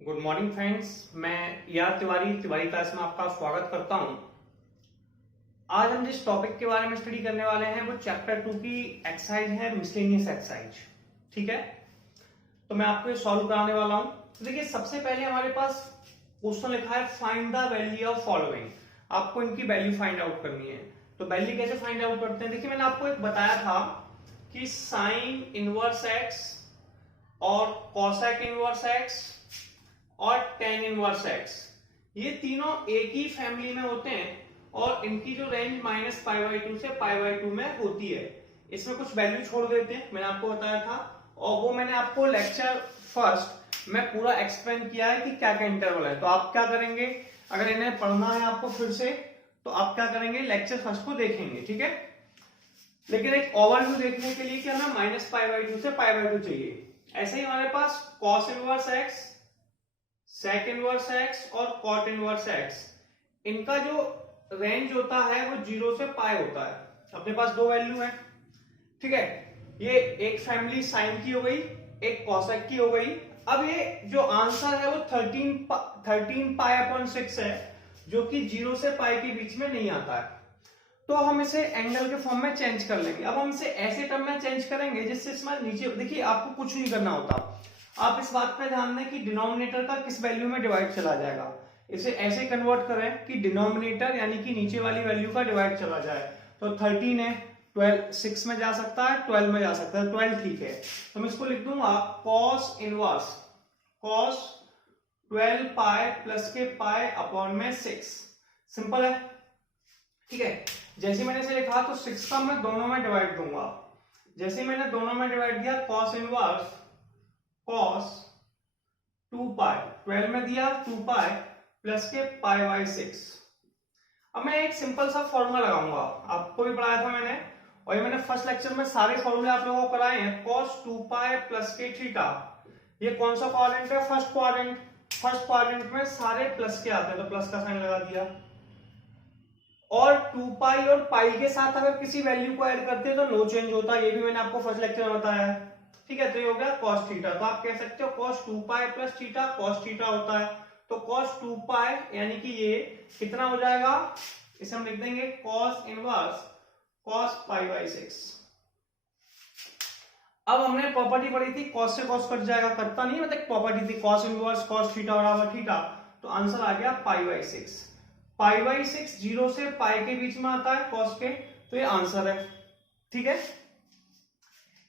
Good morning friends, मैं यार Tiwari class में आपका स्वागत करता हूं। आज हम जिस टॉपिक के बारे में स्टडी करने वाले हैं वो चैप्टर 2 की एक्सरसाइज है, मिसलेनियस एक्सरसाइज। ठीक है, तो मैं आपको सॉल्व कराने वाला हूं। तो देखिए, सबसे पहले हमारे पास क्वेश्चन लिखा है find the value of following. आपको इनकी वैल्यू फाइंड आउट करनी है। तो वैल्यू कैसे फाइंड आउट करते हैं? देखिए, मैंने आपको एक बताया था कि साइन इनवर्स एक्स और कॉसेक इनवर्स एक्स और टेन इनवर्स एक्स, ये तीनों एक ही फैमिली में होते हैं और इनकी जो रेंज -π/2 से π/2 में होती है। इसमें कुछ वैल्यू छोड़ देते हैं, मैंने आपको बताया था, और वो मैंने आपको लेक्चर फर्स्ट में पूरा एक्सप्लेन किया है कि क्या क्या इंटरवल है। तो आप क्या करेंगे, अगर इन्हें पढ़ना है आपको फिर से, तो आप क्या करेंगे, लेक्चर फर्स्ट को देखेंगे। ठीक है, लेकिन एक ओवरव्यू देखने के लिए क्या हमें -π/2 से π/2 चाहिए। ऐसे ही हमारे पास cos inverse x, sec inverse x और कॉट इनवर्स एक्स, इनका जो रेंज होता है वो 0 से पाई होता है। अपने पास दो वैल्यू है। ठीक है, ये एक फैमिली साइन की हो गई, एक कॉसेक की हो गई। अब ये जो आंसर है वो 13 π/6 है, जो कि 0 से पाई के बीच में नहीं आता है। तो हम इसे एंगल के फॉर्म में चेंज कर लेंगे। अब हम इसे ऐसे टर्म में चेंज करेंगे जिससे इसमें नीचे, देखिए आपको कुछ नहीं करना होता, आप इस बात पे ध्यान दें कि डिनोमिनेटर का किस वैल्यू में डिवाइड चला जाएगा। इसे ऐसे कन्वर्ट करें कि डिनोमिनेटर यानी कि नीचे वाली वैल्यू का डिवाइड चला जाए। तो 13 है, 12 6 में जा सकता है, 12 में जा सकता है, 12 ठीक है। तो मैं इसको लिख दूंगा cos inverse cos 12 pi plus के पाई अपॉन में 6। सिंपल है। ठीक है, जैसे मैंने इसे लिखा तो 6 का मैं दोनों में डिवाइड दूंगा। जैसे मैंने दोनों में डिवाइड दिया, cos इनवर्स cos 2 पाई 12 में दिया 2 पाई प्लस के π/6। अब मैं एक सिंपल सा फॉर्मूला लगाऊंगा, आपको भी पढ़ाया था मैंने, और ये मैंने फर्स्ट लेक्चर में सारे फॉर्मूले आप लोगों को कराए हैं। cos 2 पाई प्लस के थीटा, ये कौन सा क्वाड्रेंट है? First quadrant. फर्स्ट क्वाड्रेंट में सारे प्लस के आते हैं, तो प्लस का साइन लगा दिया। और 2 पाई और पाई के साथ अगर किसी वैल्यू को ऐड करते हैं तो नो चेंज होता है, ये भी मैंने आपको फर्स्ट लेक्चर में बताया है। ठीक है, तो ये हो गया cos थीटा। तो आप कह सकते हो cos 2 pi plus theta cos theta होता है। तो cos 2 पाई यानी कि ये कितना हो जाएगा, इसे हम लिख देंगे cos इनवर्स cos π/6। अब हमने प्रॉपर्टी पढ़ी थी, cos से cos कट जाएगा, कटता नहीं, मतलब प्रॉपर्टी थी cos इनवर्स cos थीटा बराबर थीटा। तो आंसर आ गया π/6। π/6 0 से पाई के बीच में आता है cos के, तो ये आंसर है। ठीक है,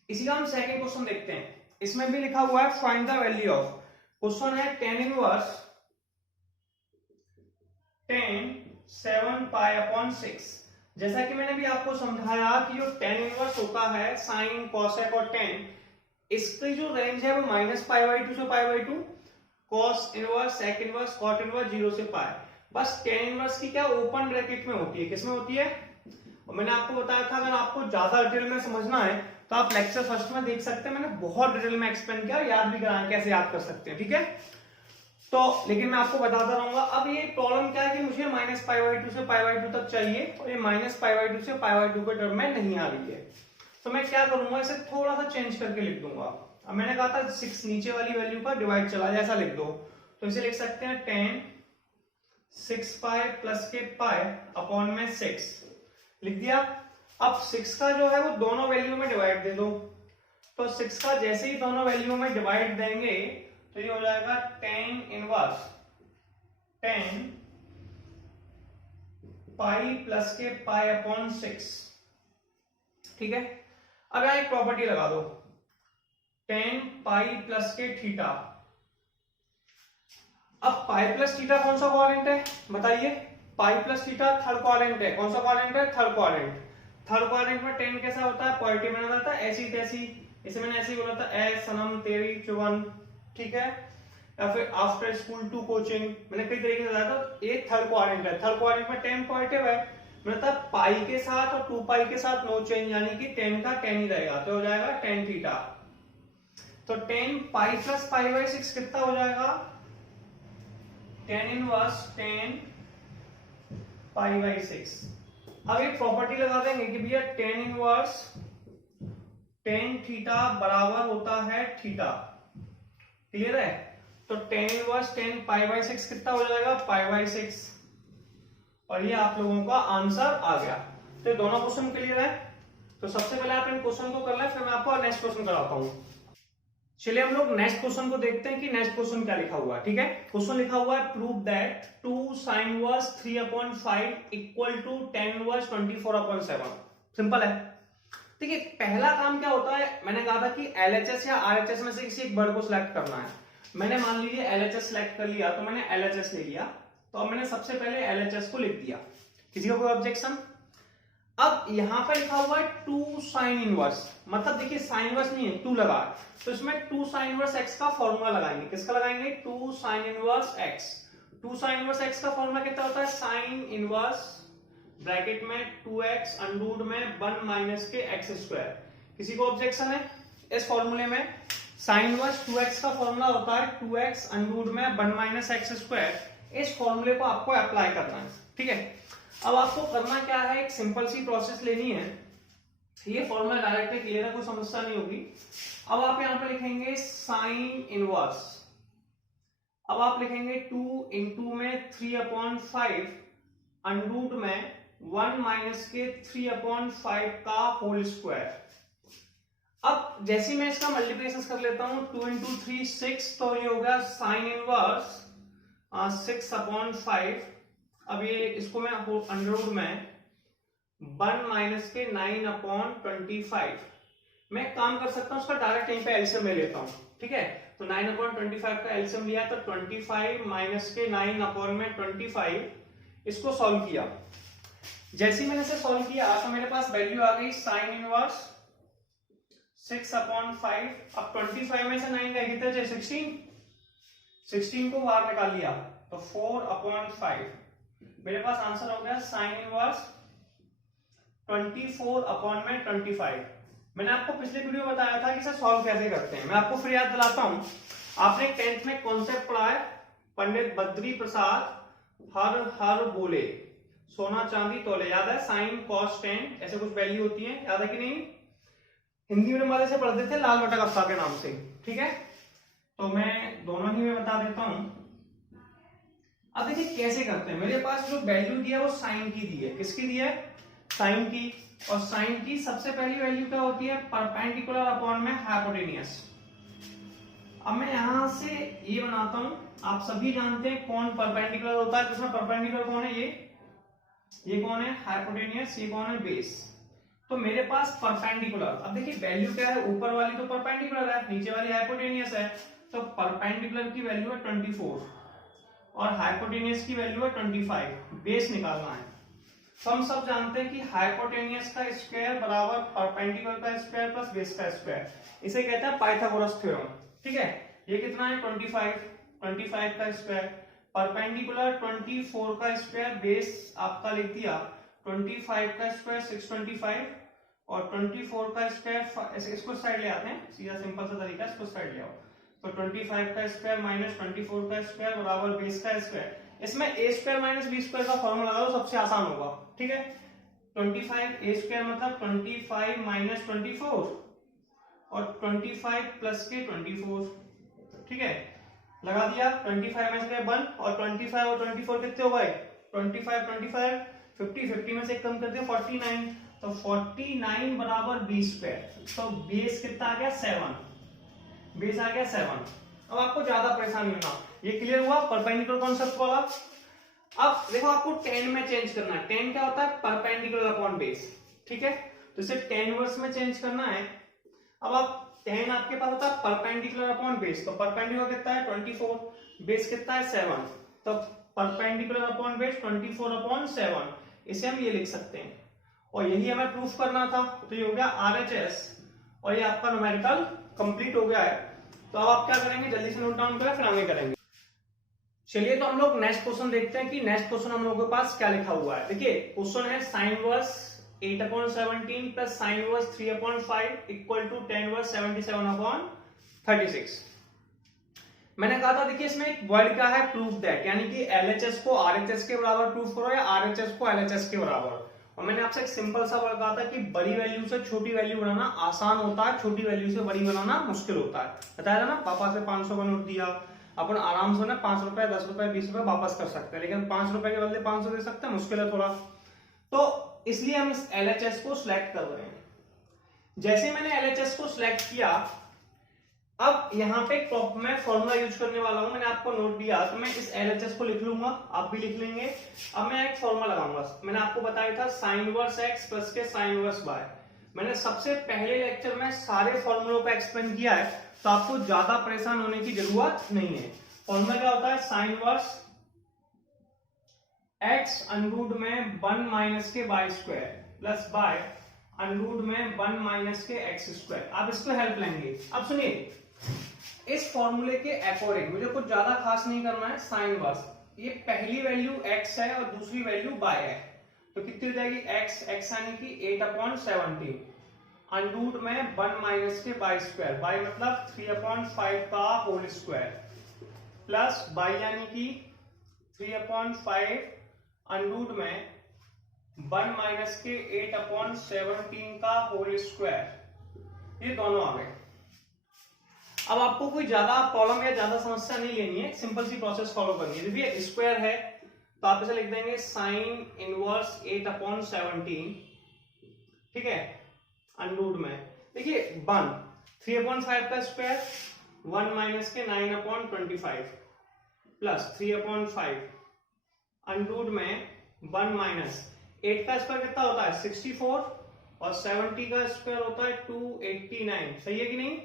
इसी का हम सेकंड क्वेश्चन देखते हैं। इसमें भी लिखा हुआ है find the value of, question है tan इनवर्स 7 π/6। जैसा कि मैंने भी आपको समझाया कि जो tan इनवर्स होता है साइन कॉसेक और tan, इसकी जो रेंज है वो -π/2 से π/2, cos inverse sec inverse cot inverse 0 से पाई। बस tan इनवर्स की क्या ओपन ब्रैकेट में होती है, किसमें होती है? और मैंने आपको बताया था अगर आपको ज्यादा डिटेल में समझना है तो आप लेक्चर फर्स्ट में देख सकते हैं, मैंने बहुत डिटेल में एक्सप्लेन किया, याद भी कराया कैसे याद कर सकते हैं। ठीक है, तो लेकिन मैं आपको बताता रहूंगा। अब ये प्रॉब्लम क्या है कि मुझे -π/2 से π/2 तक चाहिए और ये -π/2 से π/2 के टर्म में नहीं आ रही है। तो मैं क्या करूंगा, इसे थोड़ा सा चेंज करके लिख दूंगा। अब मैंने कहा था 6 नीचे वाली वैल्यू का डिवाइड चला जाए, ऐसा लिख दो। तो इसे लिख सकते हैं tan 6 पाई प्लस के पाई अपॉन में 6 लिख दिया। अब 6 का जो है वो दोनों वैल्यू में डिवाइड दे दो। तो 6 का जैसे ही दोनों वैल्यू में डिवाइड देंगे तो ये हो जाएगा tan inverse tan pi plus के पाई अपॉन 6। ठीक है, अब यहां एक प्रॉपर्टी लगा दो, tan पाई प्लस के थीटा। अब पाई प्लस थीटा कौन सा क्वाड्रेंट है बताइए? Pi plus theta third quadrant है। कौन सा क्वाड्रेंट है? Third quadrant. थर्ड क्वाड्रेंट में tan कैसा होता है? पॉजिटिव में होता है, ऐसी तैसी। इसे मैंने ऐसे ही बोला था, ए सनम तेरी चुवन। ठीक है, या फिर आफ्टर स्कूल टू कोचिंग, मैंने कई तरीके से बताया था। ये थर्ड क्वाड्रेंट है, थर्ड क्वाड्रेंट में tan पॉजिटिव है, मतलब पाई के साथ और 2 पाई के साथ नो चेंज, यानी कि tan का tan ही रहेगा, तो हो जाएगा tan थीटा। तो tan पाई प्लस π/6 कितना हो जाएगा? tan inverse tan π/6। अब एक प्रॉपर्टी लगा देंगे कि भैया tan इनवर्स tan थीटा बराबर होता है थीटा। क्लियर है? तो tan इनवर्स 10 पाई बाई 6 कितना हो जाएगा, पाई बाई 6। और ये आप लोगों का आंसर आ गया। तो ये दोनों क्वेश्चन क्लियर है। तो सबसे पहले आप इन क्वेश्चन को कर लें, फिर मैं आपको नेक्स्ट क्वेश्चन कराता हूँ। चलिए हम लोग नेक्स्ट क्वेश्चन को देखते हैं कि नेक्स्ट क्वेश्चन क्या लिखा हुआ है। ठीक है, क्वेश्चन लिखा हुआ है prove that 2 sin inverse 3/5 equal to tan inverse 24/7। Simple है। देखिए पहला काम क्या होता है, मैंने कहा था कि LHS या RHS में से किसी एक वर्ड को सिलेक्ट करना है। मैंने मान लीजिए LHS सिलेक्ट कर लिया, तो मैंने LHS ले लिया। तो अब मैंने सबसे पहले LHS को लिख दिया, किसी का कोई ऑब्जेक्शन। अब यहां पर लिखा हुआ है 2 sin इनवर्स, मतलब देखिए sin इनवर्स नहीं है, 2 लगा है, तो इसमें 2 sin इनवर्स x का फॉर्मूला लगाएंगे। किसका लगाएंगे, 2 sin inverse x। 2 sin inverse x का फॉर्मूला कितना होता है, sin इनवर्स ब्रैकेट में 2x अंडर में 1 माइनस के x स्क्वायर। किसी को ऑब्जेक्शन है इस फॉर्मूले में? sin इनवर्स 2x का फॉर्मूला होता है 2x अंडर में 1 माइनस x स्क्वायर। इस फॉर्मूले को आपको अप्लाई करना है। ठीक है, अब आपको करना क्या है, एक सिंपल सी प्रोसेस लेनी है। ये फॉर्मूला डायरेक्ट क्लियर है, कोई समस्या नहीं होगी। अब आप यहां पर लिखेंगे साइन इनवर्स। अब आप लिखेंगे 2 इंटू में 3/5 अंडर में 1 माइनस के 3/5 का होल स्क्वायर। अब जैसे मैं इसका मल्टीप्लिकेशन कर लेता हूं, 2 इंटू 3 6, तो ये हो गया साइन इनवर्स 6/5। अब ये इसको मैं अंडर में 1 माइनस के 9/25। मैं काम कर सकता हूं, उसका डायरेक्ट यहीं पे एलसीएम ले लेता हूं। ठीक है, तो 9/25 का एलसीएम लिया, तो 25 माइनस के 9/25। इसको सॉल्व किया। जैसे मैंने इसे सॉल्व किया तो मेरे पास वैल्यू आ गई साइन इनवर्स 6/5। अब 25 में से 9 गए कितने थे, 16 को बाहर निकाल लिया, तो 4/5। मेरे पास आंसर हो गया साइन इनवर्स 24/25। मैंने आपको पिछले वीडियो में बताया था कि इसे सॉल्व कैसे करते हैं। मैं आपको फिर याद दिलाता हूं, आपने 10th में कॉन्सेप्ट पढ़ा है, पंडित बद्री प्रसाद हर हर बोले सोना चांदी तोले, याद है? साइन कॉस टेन ऐसे कुछ वैल्यू होती है, याद है कि नहीं? हिंदी मीडियम वाले से पढ़ते थे लाल बटा कफ्ता के नाम से। ठीक है, तो मैं दोनों ही में बता देता हूं। अब देखिए कैसे करते हैं। मेरे पास जो वैल्यू दी है वो साइन की दी है। किसकी दी है, साइन की। और साइन की सबसे पहली वैल्यू क्या होती है, परपेंडिकुलर अपॉन में हाइपोटेनियस। अब मैं यहां से ये बनाता हूं, आप सभी जानते हैं कौन परपेंडिकुलर होता है, जिसमें परपेंडिकुलर कौन है, ये कौन है, हाइपोटेनियस, ये कौन है, बेस। तो मेरे पास परपेंडिकुलर, अब देखिए वैल्यू क्या है, ऊपर वाली तो परपेंडिकुलर है, नीचे वाली हाइपोटेनियस है। तो परपेंडिकुलर की वैल्यू है 24 और हाइपोटेनियस की वैल्यू है 25। बेस निकालना है। तो हम सब जानते हैं कि हाइपोटेनियस का स्क्वायर बराबर परपेंडिकुलर का स्क्वायर प्लस बेस का स्क्वायर, इसे कहते हैं पाइथागोरस थ्योरम। ठीक है, ये कितना है 25 का स्क्वायर, परपेंडिकुलर 24 का स्क्वायर, बेस आपका लिख दिया 25 का स्क्वायर 625 और 24 का स्क्वायर, इसको साइड ले आते हैं, सीधा सिंपल सा तरीका, इसको साइड ले आओ। तो 25 का स्क्वायर माइनस 24 का स्क्वायर बराबर बेस का स्क्वायर। इसमें a square minus b square का फॉर्मूला लगा दो, सबसे आसान होगा। ठीक है, 25 a स्क्वायर मतलब 25 माइनस 24 और 25 प्लस के 24। ठीक है, लगा दिया, 25 में से 1 और 25 और 24 कितने हो गए, 25 50 में से कम कर दिया 49, तो 49 बराबर बी स्क्वायर। तो बेस कितना आ गया 7, बेस आ गया 7। अब आपको ज्यादा परेशानी होना, ये क्लियर हुआ परपेंडिकुलर कॉन्सेप्ट वाला। अब देखो आपको tan में चेंज करना है। tan क्या होता है, परपेंडिकुलर अपॉन बेस। ठीक है, तो इसे tan इनवर्स में चेंज करना है। अब आप tan आपके पास होता है परपेंडिकुलर अपॉन बेस, तो परपेंडिकुलर कितना है 24, बेस कितना है 7, तो परपेंडिकुलर अपॉन बेस 24/7, इसे हम ये लिख सकते हैं। और यही हमें प्रूफ करना था, तो ये हो गया RHS और ये आपका न्यूमेरिकल कंप्लीट हो गया है। तो अब आप क्या करेंगे, जल्दी से नोट डाउन करें, फिर आगे करेंगे। चलिए तो हम लोग नेक्स्ट क्वेश्चन देखते हैं कि नेक्स्ट क्वेश्चन हम लोगों के पास क्या लिखा हुआ है। देखिए क्वेश्चन है sine inverse 8/17 plus sine inverse 3/5 equal to tan inverse 77/36। मैंने कहा था देखिए इसमें एक वर्ड क्या है, प्रूफ दैट, यानी कि LHS को RHS के बराबर प्रूफ करो या RHS को LHS के बराबर। और मैंने आपसे एक सिंपल सा वर्ड कहा था कि बड़ी वैल्यू से छोटी वैल्यू बनाना आसान होता है, छोटी वैल्यू से बड़ी बनाना मुश्किल होता है। बताया था ना, पापा से 500 का नोट दिया, अपन आराम से ना 5 रुपए 10 रुपए 20 रुपए वापस कर सकते हैं, लेकिन 5 रुपए के बदले 500 दे सकते हैं, मुश्किल है थोड़ा। तो इसलिए हम इस LHS को सिलेक्ट कर रहे हैं। जैसे मैंने LHS को सिलेक्ट किया, अब यहाँ पे टॉप में फॉर्मूला यूज करने वाला हूं, मैंने आपको नोट दिया, तो मैं इस LHS को लिख लूंगा, आप भी लिख लेंगे। अब मैं एक फॉर्मूला लगाऊंगा, मैंने आपको बताया था साइन इनवर्स x प्लस के साइन इनवर्स y। मैंने सबसे पहले लेक्चर में सारे फॉर्मूलों को एक्सप्लेन किया है, तो आपको ज्यादा परेशान होने की जरूरत नहीं है। फॉर्मूला क्या होता है, साइन इनवर्स x अंडरूट में 1 माइनस के y square plus y under root में 1 माइनस के x स्क्वायर। आप इसको हेल्प लेंगे। अब सुनिए, इस फॉर्मूले के अकॉर्डिंग मुझे कुछ ज्यादा खास नहीं करना है। साइन इनवर्स, ये पहली वैल्यू x है और दूसरी वैल्यू y है, तो कितनी हो जाएगी x यानी कि 8/17 अंडरूट में 1 माइनस के y स्क्वायर, y मतलब 3/5 का होल स्क्वायर प्लस y यानी कि 3/5 अंडरूट में 1 माइनस के 8/17 का होल स्क्वायर। ये दोनों आ गए। अब आपको कोई ज्यादा प्रॉब्लम या ज्यादा समस्या नहीं लेनी है, सिंपल सी प्रोसेस फॉलो करनी है। देखिए स्क्वायर है तो आप इसे लिख देंगे साइन इनवर्स 8/17, ठीक है, अंडरूट में। देखिए 1 3/5 का स्क्वायर 1 माइनस के 9/25 प्लस 3/5 अंडरूट में 1 माइनस 8 का स्क्वायर कितना होता है 64 और 70 का स्क्वायर होता है 289। सही है कि नहीं?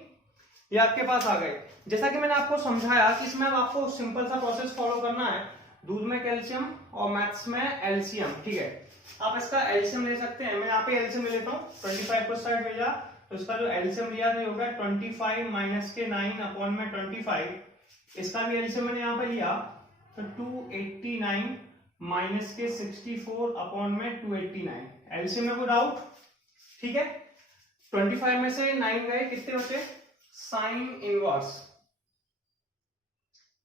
ये आपके पास आ गए। जैसा कि मैंने आपको समझाया कि इसमें आपको सिंपल सा प्रोसेस फॉलो करना है, दूध में कैल्शियम और मैथ्स में एलसीएम, ठीक है। आप इसका एलसीएम ले सकते हैं, मैं यहाँ पे एलसीएम ले लेता हूँ। 25 को साइड भेजा तो इसका जो एलसीएम लिया था होगा 25 माइनस के 9/25। इसका भी एलसीएम मैंने यहाँ पे लिया तो 289 माइनस के 64/289। एलसीएम में कोई डाउट? ठीक है। 25 में से 9 गए, कितने बचे? साइन इनवर्स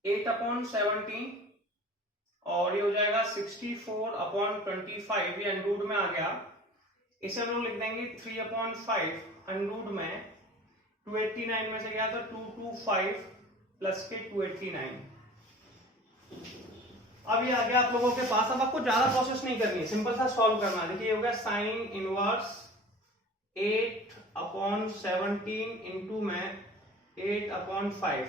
8/17 और ये हो जाएगा 64/25, ये अंडरूट में आ गया। इसे हम लोग लिख देंगे 3/5 अंडरूट में 289 में से गया था 225 प्लस के 289। अब ये आ गया आप लोगों के पास। अब आपको ज्यादा प्रोसेस नहीं करनी है, सिंपल सा सॉल्व करना है। देखिए ये हो गया साइन इनवर्स 8/17 इंटू में 8/5,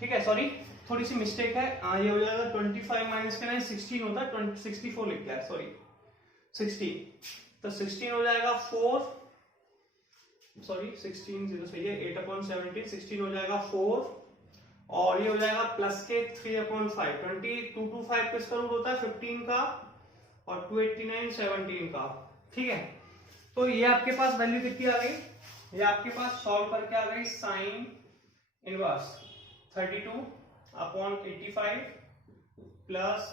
ठीक है। सॉरी थोड़ी सी मिस्टेक है, ये हो जाएगा 25 माइनस के 9 16 होता है, 64 लिख दिया है, सॉरी 16। तो 16 हो जाएगा 4, सॉरी 16 0 सही है, 8/17 16 हो जाएगा 4 और ये हो जाएगा प्लस के 3/5। 225 किसका रूट होता है 15 का और 289 17 का, ठीक है। तो ये आपके पास वैल्यू कितनी आ गई, ये आपके पास सॉल्व करके आ गई साइन इनवर्स 32/85 प्लस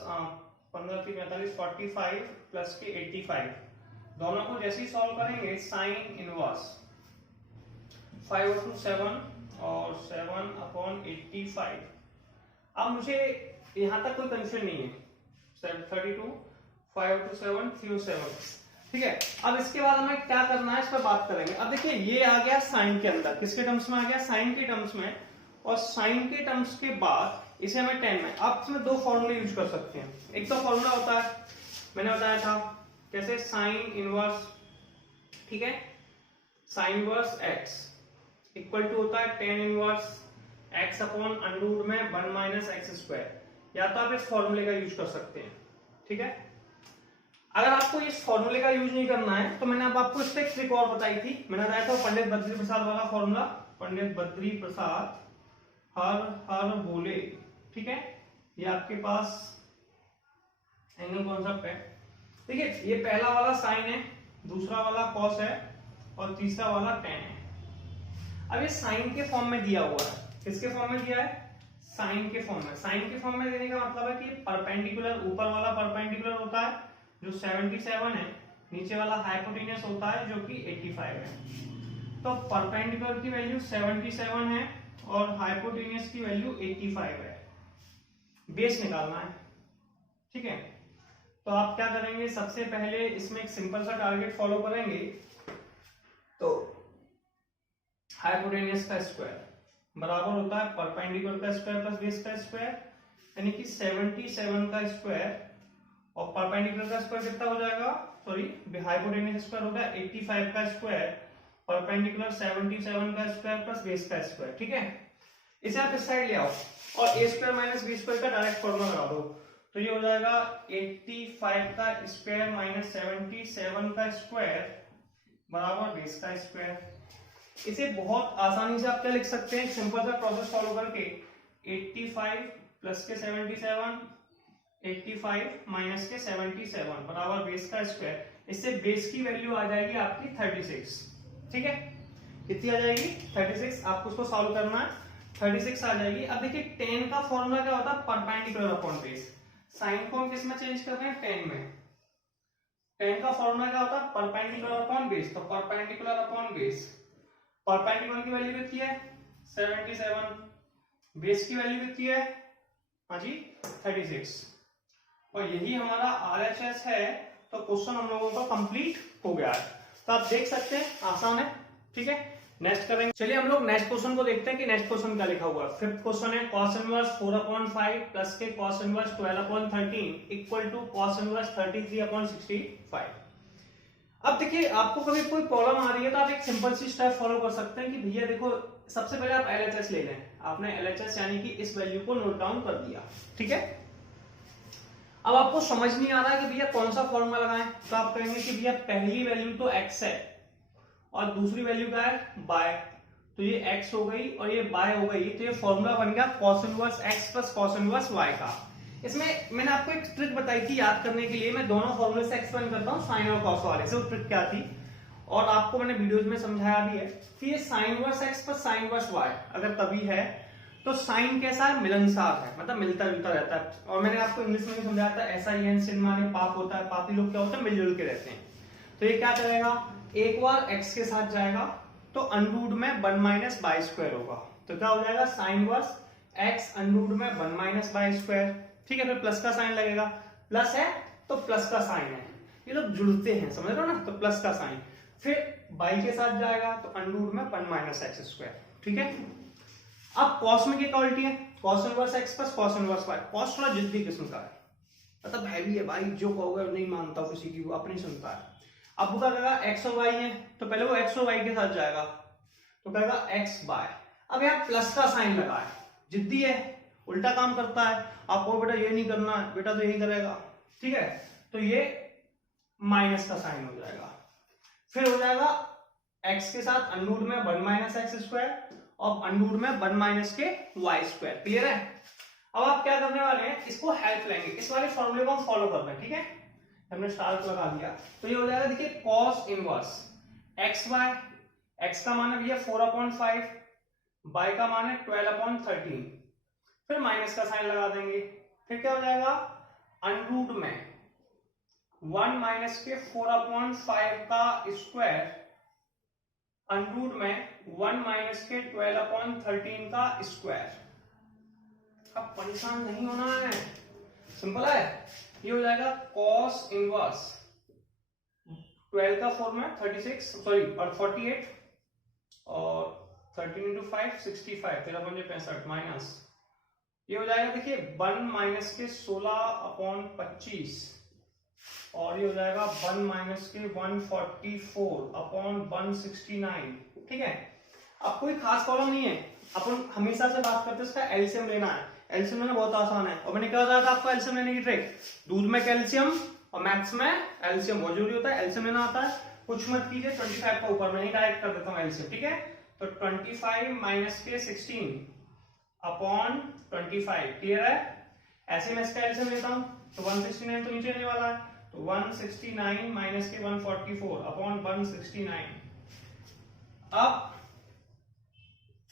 15 3 45 45 प्लस के 85। दोनों को जैसे ही सॉल्व करेंगे साइन इनवर्स 5/2 7 और 7/85। अब मुझे यहां तक कोई कंफ्यूजन नहीं है, 32 5/2 7 3/7, ठीक है। अब इसके बाद हमें क्या करना है इस पर बात करेंगे। अब देखिए ये आ गया साइन के अंदर, किसके टर्म्स में आ गया, साइन के टर्म्स में। और साइन के टर्म्स के बाद इसे हमें टेन में, आप इसमें दो फॉर्मूले यूज कर सकते हैं। एक तो फॉर्मूला होता है, मैंने बताया था कैसे, साइन इनवर्स, ठीक है, sine inverse x equal to होता है tan inverse x upon under root में 1 माइनस एक्स स्क्वायर। या तो आप इस फॉर्मूले का यूज कर सकते हैं, ठीक है। अगर आपको इस फॉर्मूले का यूज नहीं करना है तो मैंने अब आपको इस पे एक ट्रिक और बताई थी, मैंने बताया था पंडित बद्री प्रसाद वाला फॉर्मूला, पंडित बद्री प्रसाद हर हर बोले, ठीक है। ये आपके पास एंगल कॉन्सेप्ट है। देखिए ये पहला वाला साइन है, दूसरा वाला कॉस है और तीसरा वाला टेन है। अब ये साइन के फॉर्म में दिया हुआ है, किसके फॉर्म में दिया है, साइन के फॉर्म में। साइन के फॉर्म में देने का मतलब है कि परपेंडिकुलर, ऊपर वाला परपेंडिकुलर होता है जो 77 है, नीचे वाला हाइपोटेन्यूस होता है जो कि 85 है। तो परपेंडिकुलर की वैल्यू 77 है और हाइपोटेन्यूस की वैल्यू 85 है। बेस निकालना है, ठीक है। तो आप क्या करेंगे, सबसे पहले इसमें एक सिंपल सा टारगेट फॉलो करेंगे। तो हाइपोटेन्यूस का स्क्वायर बराबर होता है परपेंडिकुलर का स्क्वायर प्लस बेस का स्क्वायर, यानी कि 77 का स्क्वायर, और परपेंडिकुलर का स्क्वायर कितना हो जाएगा, सॉरी हाइपोटेन्यूज स्क्वायर हो गया 85 का स्क्वायर, परपेंडिकुलर 77 का स्क्वायर प्लस बेस का स्क्वायर। ठीक है, इसे आप इस साइड ले आओ और ए स्क्वायर माइनस बी स्क्वायर का डायरेक्ट फॉर्मूला लगा दो, तो ये हो जाएगा 85 का स्क्वायर माइनस 77 का स्क्वायर बराबर बेस का स्क्वायर। इसे बहुत आसानी से आप क्या लिख सकते हैं, सिंपल सा प्रोसेस फॉलो करके 85 प्लस के 77, 85 माइनस के 77 बराबर बेस का स्क्वायर। इससे बेस की वैल्यू आ जाएगी आपकी 36। ठीक है, कितनी आ जाएगी 36, आपको उसको सॉल्व करना है, 36 आ जाएगी। अब देखिए tan का फॉर्मूला क्या होता है, परपेंडिकुलर अपॉन बेस। साइन को हम किस में चेंज कर रहे हैं, tan में। tan का फॉर्मूला क्या होता है, परपेंडिकुलर अपॉन बेस, तो परपेंडिकुलर अपॉन बेस, परपेंडिकुलर की वैल्यू कितनी है 77, बेस की वैल्यू कितनी है, हाँ जी 36, और यही हमारा RHS है। तो क्वेश्चन हम लोगों का कंप्लीट हो गया है। तो आप देख सकते हैं आसान है। ठीक है, नेक्स्ट करेंगे। चलिए हम लोग नेक्स्ट क्वेश्चन को देखते हैं कि नेक्स्ट क्वेश्चन क्या लिखा हुआ है। फिफ्थ क्वेश्चन है cos इनवर्स 4/5 प्लस के cos inverse 12/13 equal to cos inverse 33/65। अब देखिए आपको कभी कोई प्रॉब्लम आ रही है तो आप एक सिंपल सी स्टेप फॉलो कर सकते हैं कि भैया देखो, सबसे पहले आप LHS ले लें। आपने LHS यानी कि इस वैल्यू को नोट डाउन कर दिया। ठीक है, अब आपको समझ नहीं आ रहा है कि भैया कौन सा फॉर्मूला लगाएं, तो आप कहेंगे कि भैया पहली वैल्यू तो x है और दूसरी वैल्यू क्या है y, तो ये x हो गई और ये y हो गई, तो ये फॉर्मूला बन गया cos inverse x plus cos inverse y का। इसमें मैंने आपको एक ट्रिक बताई थी याद करने के लिए, मैं दोनों फॉर्मूले से एक्सप्लेन करता हूँ साइन और कॉस वाले से। वो ट्रिक क्या थी, और आपको मैंने वीडियोस में समझाया भी है कि ये sign inverse x plus sine inverse y अगर तभी है तो साइन कैसा है, मिलनसार है, मतलब मिलता जुलता रहता है। और मैंने आपको इंग्लिश में भी समझाया था, ऐसा ही है सिनेमा में पाप होता है, पापी लोग क्या होता है मिलजुल के रहते हैं। तो ये क्या करेगा, एक बार x के साथ जाएगा तो अनरूट में 1 माइनस बाई स्क्वायर होगा, तो क्या हो जाएगा साइन इनवर्स x अनरूट में 1 माइनस बाई स्क्वायर। ठीक है, फिर प्लस का साइन लगेगा, प्लस है तो प्लस का साइन है, ये लोग जुड़ते हैं, समझ रहे हो ना, तो प्लस का साइन। फिर बाई के साथ जाएगा तो अनरूट में 1 माइनस एक्स स्क्वायर। ठीक है, अब कॉस में क्या क्वालिटी है, cos inverse x plus cos inverse y। Cos थोड़ा जिद्दी किस्म का है, मतलब हैवी है भाई, जो कहोगे नहीं मानता किसी की, वो अपनी सुनता है। अब वो क्या करेगा, x और y है तो पहले वो x और y के साथ जाएगा तो कहेगा x बाय, अब यहाँ प्लस का साइन लगा है, जिद्दी है, उल्टा काम करता है। आपको बेटा ये नहीं करना है, बेटा तो यही करेगा। ठीक है, तो ये माइनस का साइन हो जाएगा, फिर हो जाएगा x के साथ अनरूट में 1 माइनस एक्स स्क्वायर और अनरूट में 1 माइनस के वाई स्क्वायर। क्लियर है, अब आप क्या करने वाले हैं, इसको हेल्प लेंगे, इस वाले फॉर्मूले को हम फॉलो कर रहे हैं। ठीक है, हमने स्टार लगा दिया, तो ये हो जाएगा देखिए cos inverse x y, x का मान है भैया 4/5, y का मान है 12/13, फिर माइनस का साइन लगा देंगे, फिर क्या हो जाएगा अनरूट में 1 माइनस के 4/5 का स्क्वायर अनरूट में 1 माइनस के 12/13 का स्क्वायर। अब परेशान नहीं होना है, सिंपल है, ये हो जाएगा cos इनवर्स 12 का फॉर्म है 36 सॉरी और 48 और 13 इंटू 5 65, 13×5 माइनस, ये हो जाएगा देखिए 1 माइनस के 16/25 और ये हो जाएगा 1 माइनस के 144/169। ठीक है, अब कोई खास प्रॉब्लम नहीं है, अपन हमेशा से बात करते हैं इसका एलसीएम लेना है। एलसीएम लेना बहुत आसान है, और मैंने क्या बताया था आपको एलसीएम लेने की ट्रिक, दूध में कैल्शियम और मैथ्स में एलसीएम बहुत जरूरी होता है। एलसीएम लेना आता है, कुछ मत कीजिए 25 का ऊपर में नहीं, डायरेक्ट कर देता हूँ एलसीएम। ठीक है, तो 25 माइनस के 16/25। क्लियर है, ऐसे मैं इसका एलसीएम लेता हूँ तो 169 तो नीचे आने वाला है, तो 169 माइनस के 144/169। अब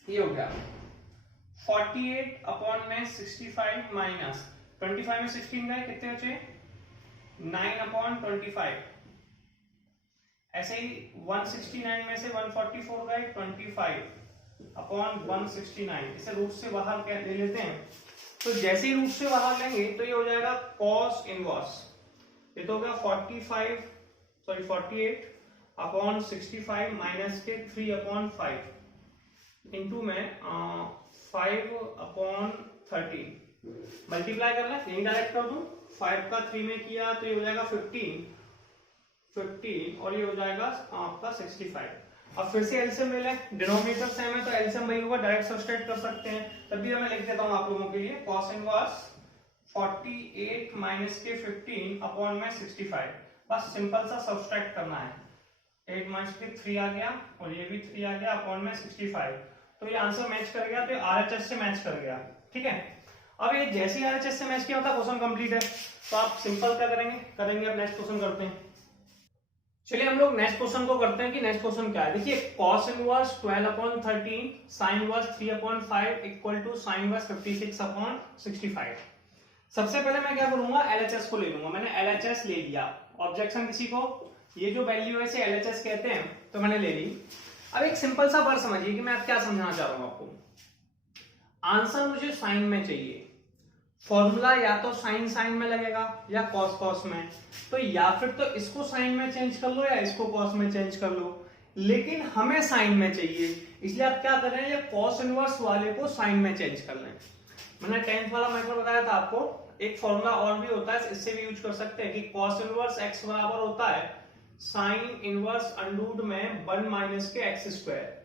ये हो गया 48/65 माइनस 25 में 16 गए, कितने बचे 9/25। ऐसे ही 169 में से 144 गए 25/169, इसे रूट से बाहर क्या ले लेते हैं, तो जैसे ही रूट से बाहर लेंगे तो ये हो जाएगा cos इनवर्स, ये तो हो गया 48/65 माइनस के 3/5, इंटू में 5/13 मल्टीप्लाई करना है, यही डायरेक्ट कर दूं। 5 का 3 में किया तो ये हो जाएगा 15 और ये हो जाएगा आपका 65। अब फिर से एलसीएम ले लें, डिनोमिनेटर सेम है तो एलसीएम वही होगा, डायरेक्ट सब्सट्रैक्ट कर सकते हैं। तब भी मैं लिख देता हूं आप लोगों के लिए, cos इनवर्स 48 माइनस के 15 अपॉन में 65। बस सिंपल सा सब्सट्रैक्ट करना है। 8 माइनस के 3 आ गया और ये भी 3 आ गया अपॉन में 65। तो ये आंसर मैच कर गया, तो ये आरएचएस से मैच कर गया। ठीक है, अब ये जैसे ही आरएचएस से मैच किया होता क्वेश्चन कंप्लीट है। तो आप सिंपल क्या करेंगे अब नेक्स्ट क्वेश्चन करते हैं। चलिए हम लोग नेक्स्ट क्वेश्चन को करते हैं कि नेक्स्ट क्वेश्चन क्या है। देखिए cos inverse 12/13 sin inverse 3/5 equal to sin inverse 56/65। सबसे पहले मैं क्या करूंगा, एलएचएस को ले लूंगा। मैंने एलएचएस ले लिया, ऑब्जेक्शन किसी को, ये जो वैल्यू है इसे एलएचएस कहते हैं, तो मैंने ले ली। अब एक सिंपल सा वर्ड समझिए कि मैं अब क्या समझाना चाह रहा हूं आपको। आंसर मुझे साइन में चाहिए, फॉर्मूला या तो साइन साइन में लगेगा या कॉस कॉस में, तो या फिर तो इसको साइन में चेंज कर लो या इसको कॉस में चेंज कर लो, लेकिन हमें साइन में चाहिए। इसलिए आप क्या कर रहे हैं, ये कॉस इनवर्स वाले को साइन में चेंज कर लें। मैंने 10th वाला मेथड बताया था आपको, एक फॉर्मूला और भी होता है, इससे भी यूज कर सकते हैं कि कॉस इनवर्स x बराबर होता है साइन इनवर्स अंडर में 1 माइनस के एक्स स्क्वायर।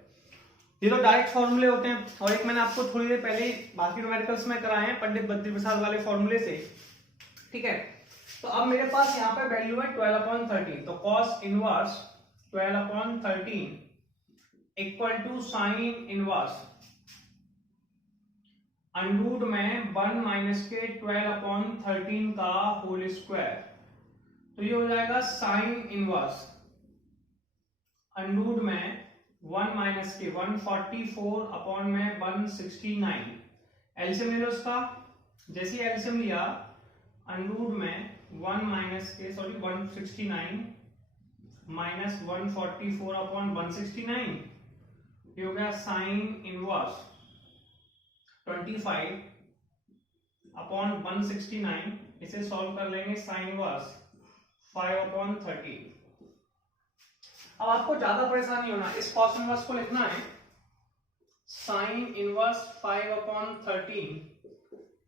ये तो डायरेक्ट फॉर्मूले होते हैं, और एक मैंने आपको थोड़ी देर पहले ही बाकी न्यूमेरिकल्स में कराए हैं पंडित बद्री प्रसाद वाले फॉर्मूले से। ठीक है, तो अब मेरे पास यहाँ पे वैल्यू है 12/13, तो cos inverse 12/13 equal to sine inverse under में 1 माइनस के 12/13 का होल स्क्वायर। तो ये हो जाएगा साइन इनवर्स अंडर में 1 माइनस के 144 अपॉन में 169। एलसीएम ले लो उसका, जैसे ही एलसीएम लिया अंडर में 1 माइनस के 169 माइनस 144 अपॉन 169, ये हो गया साइन इनवर्स 25 अपॉन 169। इसे सॉल्व कर लेंगे, साइन इनवर्स 5/13। अब आपको ज्यादा परेशानी होना, इस cos इनवर्स को लिखना है साइन इनवर्स 5/13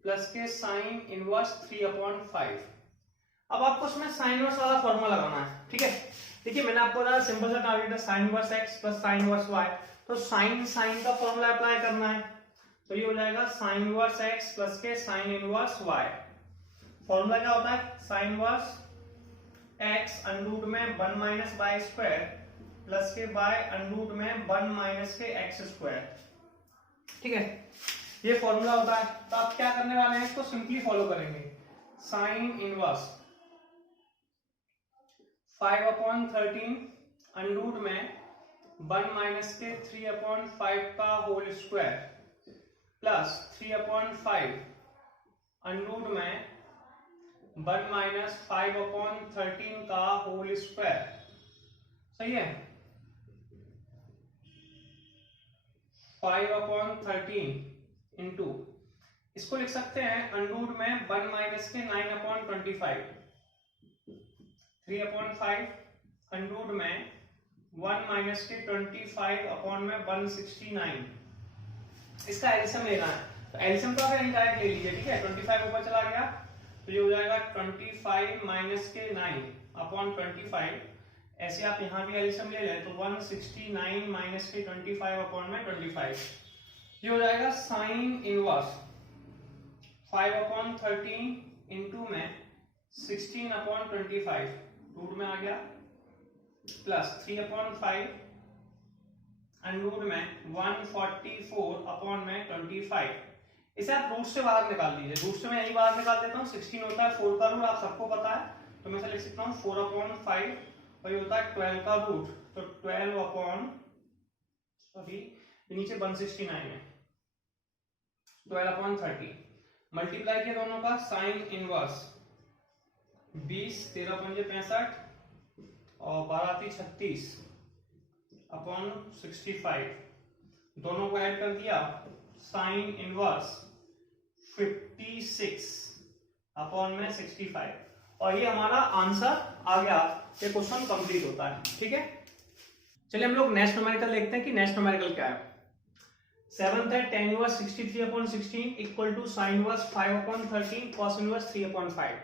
प्लस के साइन इनवर्स 3/5। अब आपको उसमें साइन इनवर्स वाला फॉर्मूला लगाना है। ठीक है, देखिए मैंने आपको बताया सिंपल सा टारगेट है sine inverse x plus sine inverse y, तो साइन साइन का फॉर्मूला अप्लाई करना है। तो ये हो जाएगा साइन इनवर्स x प्लस के साइन इनवर्स y। फॉर्मूला क्या होता है, साइन इनवर्स x अंडर में 1 माइनस y स्क्वायर प्लस के y अंडर में 1 माइनस के x स्क्वायर। ठीक है, ये फॉर्मूला होता है। तो आप क्या करने वाले हैं, इसको सिंपली फॉलो करेंगे। साइन इनवर्स 5/13 अंडर में 1 माइनस के 3/5 का होल स्क्वायर प्लस 3/5 अंडर में 1 माइनस 5/13 का होल स्क्वायर। सही है, 5/13 इंटू, इसको लिख सकते हैं अंडर में 1 माइनस के 9/25, 3/5 अंडर में 1 माइनस के 25 अपॉन में 169। इसका एलसीएम लेना है, तो एलसीएम तो आप डायरेक्ट ले लीजिए। ठीक है, 25 ऊपर चला गया तो ये हो जाएगा 25 माइनस के 9/25। ऐसे आप यहाँ भी एलसीएम ले लें तो 169 माइनस के 25 अपॉन में 25। ये हो जाएगा साइन इनवर्स 5/13 इंटू में 16/25 रूट में आ गया प्लस 3/5 अंडर में 144 अपॉन में 25। इसे आप रूट से बाहर निकाल लीजिए। रूट से मैं यही बाहर निकाल देता हूँ, 16 होता है 4 का रूट, आप सबको पता है, तो मैं इसे लिख सकता हूँ 4/5 और ये होता है 12 का रूट, तो 12 नीचे 169 है 12/30 मल्टीप्लाई किया दोनों का, साइन इनवर्स 20 13×5 और 12×36 अपॉन 65, दोनों को ऐड कर दिया, साइन इनवर्स 56 अपॉन में 65, और ये हमारा आंसर आ गया। ये क्वेश्चन कंप्लीट होता है। ठीक है, चलिए हम लोग नेक्स्ट न्यूमेरिकल देखते हैं कि नेक्स्ट न्यूमेरिकल क्या है। सेवंथ है tan inverse 63/16 equal to sin inverse 5/13 cos inverse 3/5।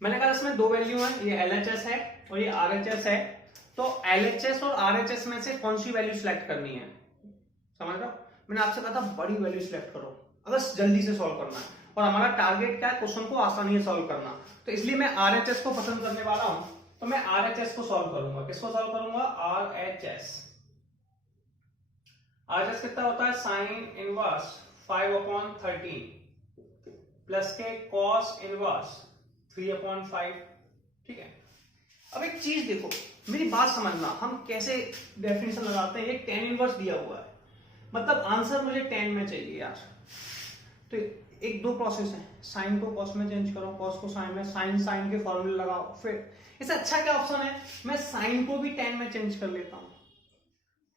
मैंने कहा इसमें दो वैल्यू है, ये LHS है और ये RHS है, तो LHS और RHS में से कौन सी वैल्यू सिलेक्ट करनी है, समझ रहे हो? मैंने आपसे कहा था बड़ी वैल्यू सिलेक्ट करो अगर जल्दी से सॉल्व करना है, और हमारा टारगेट क्या है, क्वेश्चन को आसानी से सॉल्व करना। तो इसलिए मैं RHS को पसंद करने वाला हूं, तो मैं RHS को सॉल्व करूंगा। किसको सॉल्व करूंगा? RHS। RHS कितना होता है? साइन इनवर्स 5/13 प्लस के cos इनवर्स 3/5। ठीक है, अब एक चीज देखो, मेरी बात समझना, हम कैसे डेफिनेशन लगाते हैं। ये tan इनवर्स दिया हुआ है, मतलब आंसर मुझे tan में चाहिए यार। तो एक दो प्रोसेस है, साइन को cos में चेंज करो, cos को साइन में, साइन के फॉर्मूले लगाओ। फिर इससे अच्छा क्या ऑप्शन है, मैं साइन को भी tan में चेंज कर लेता हूं,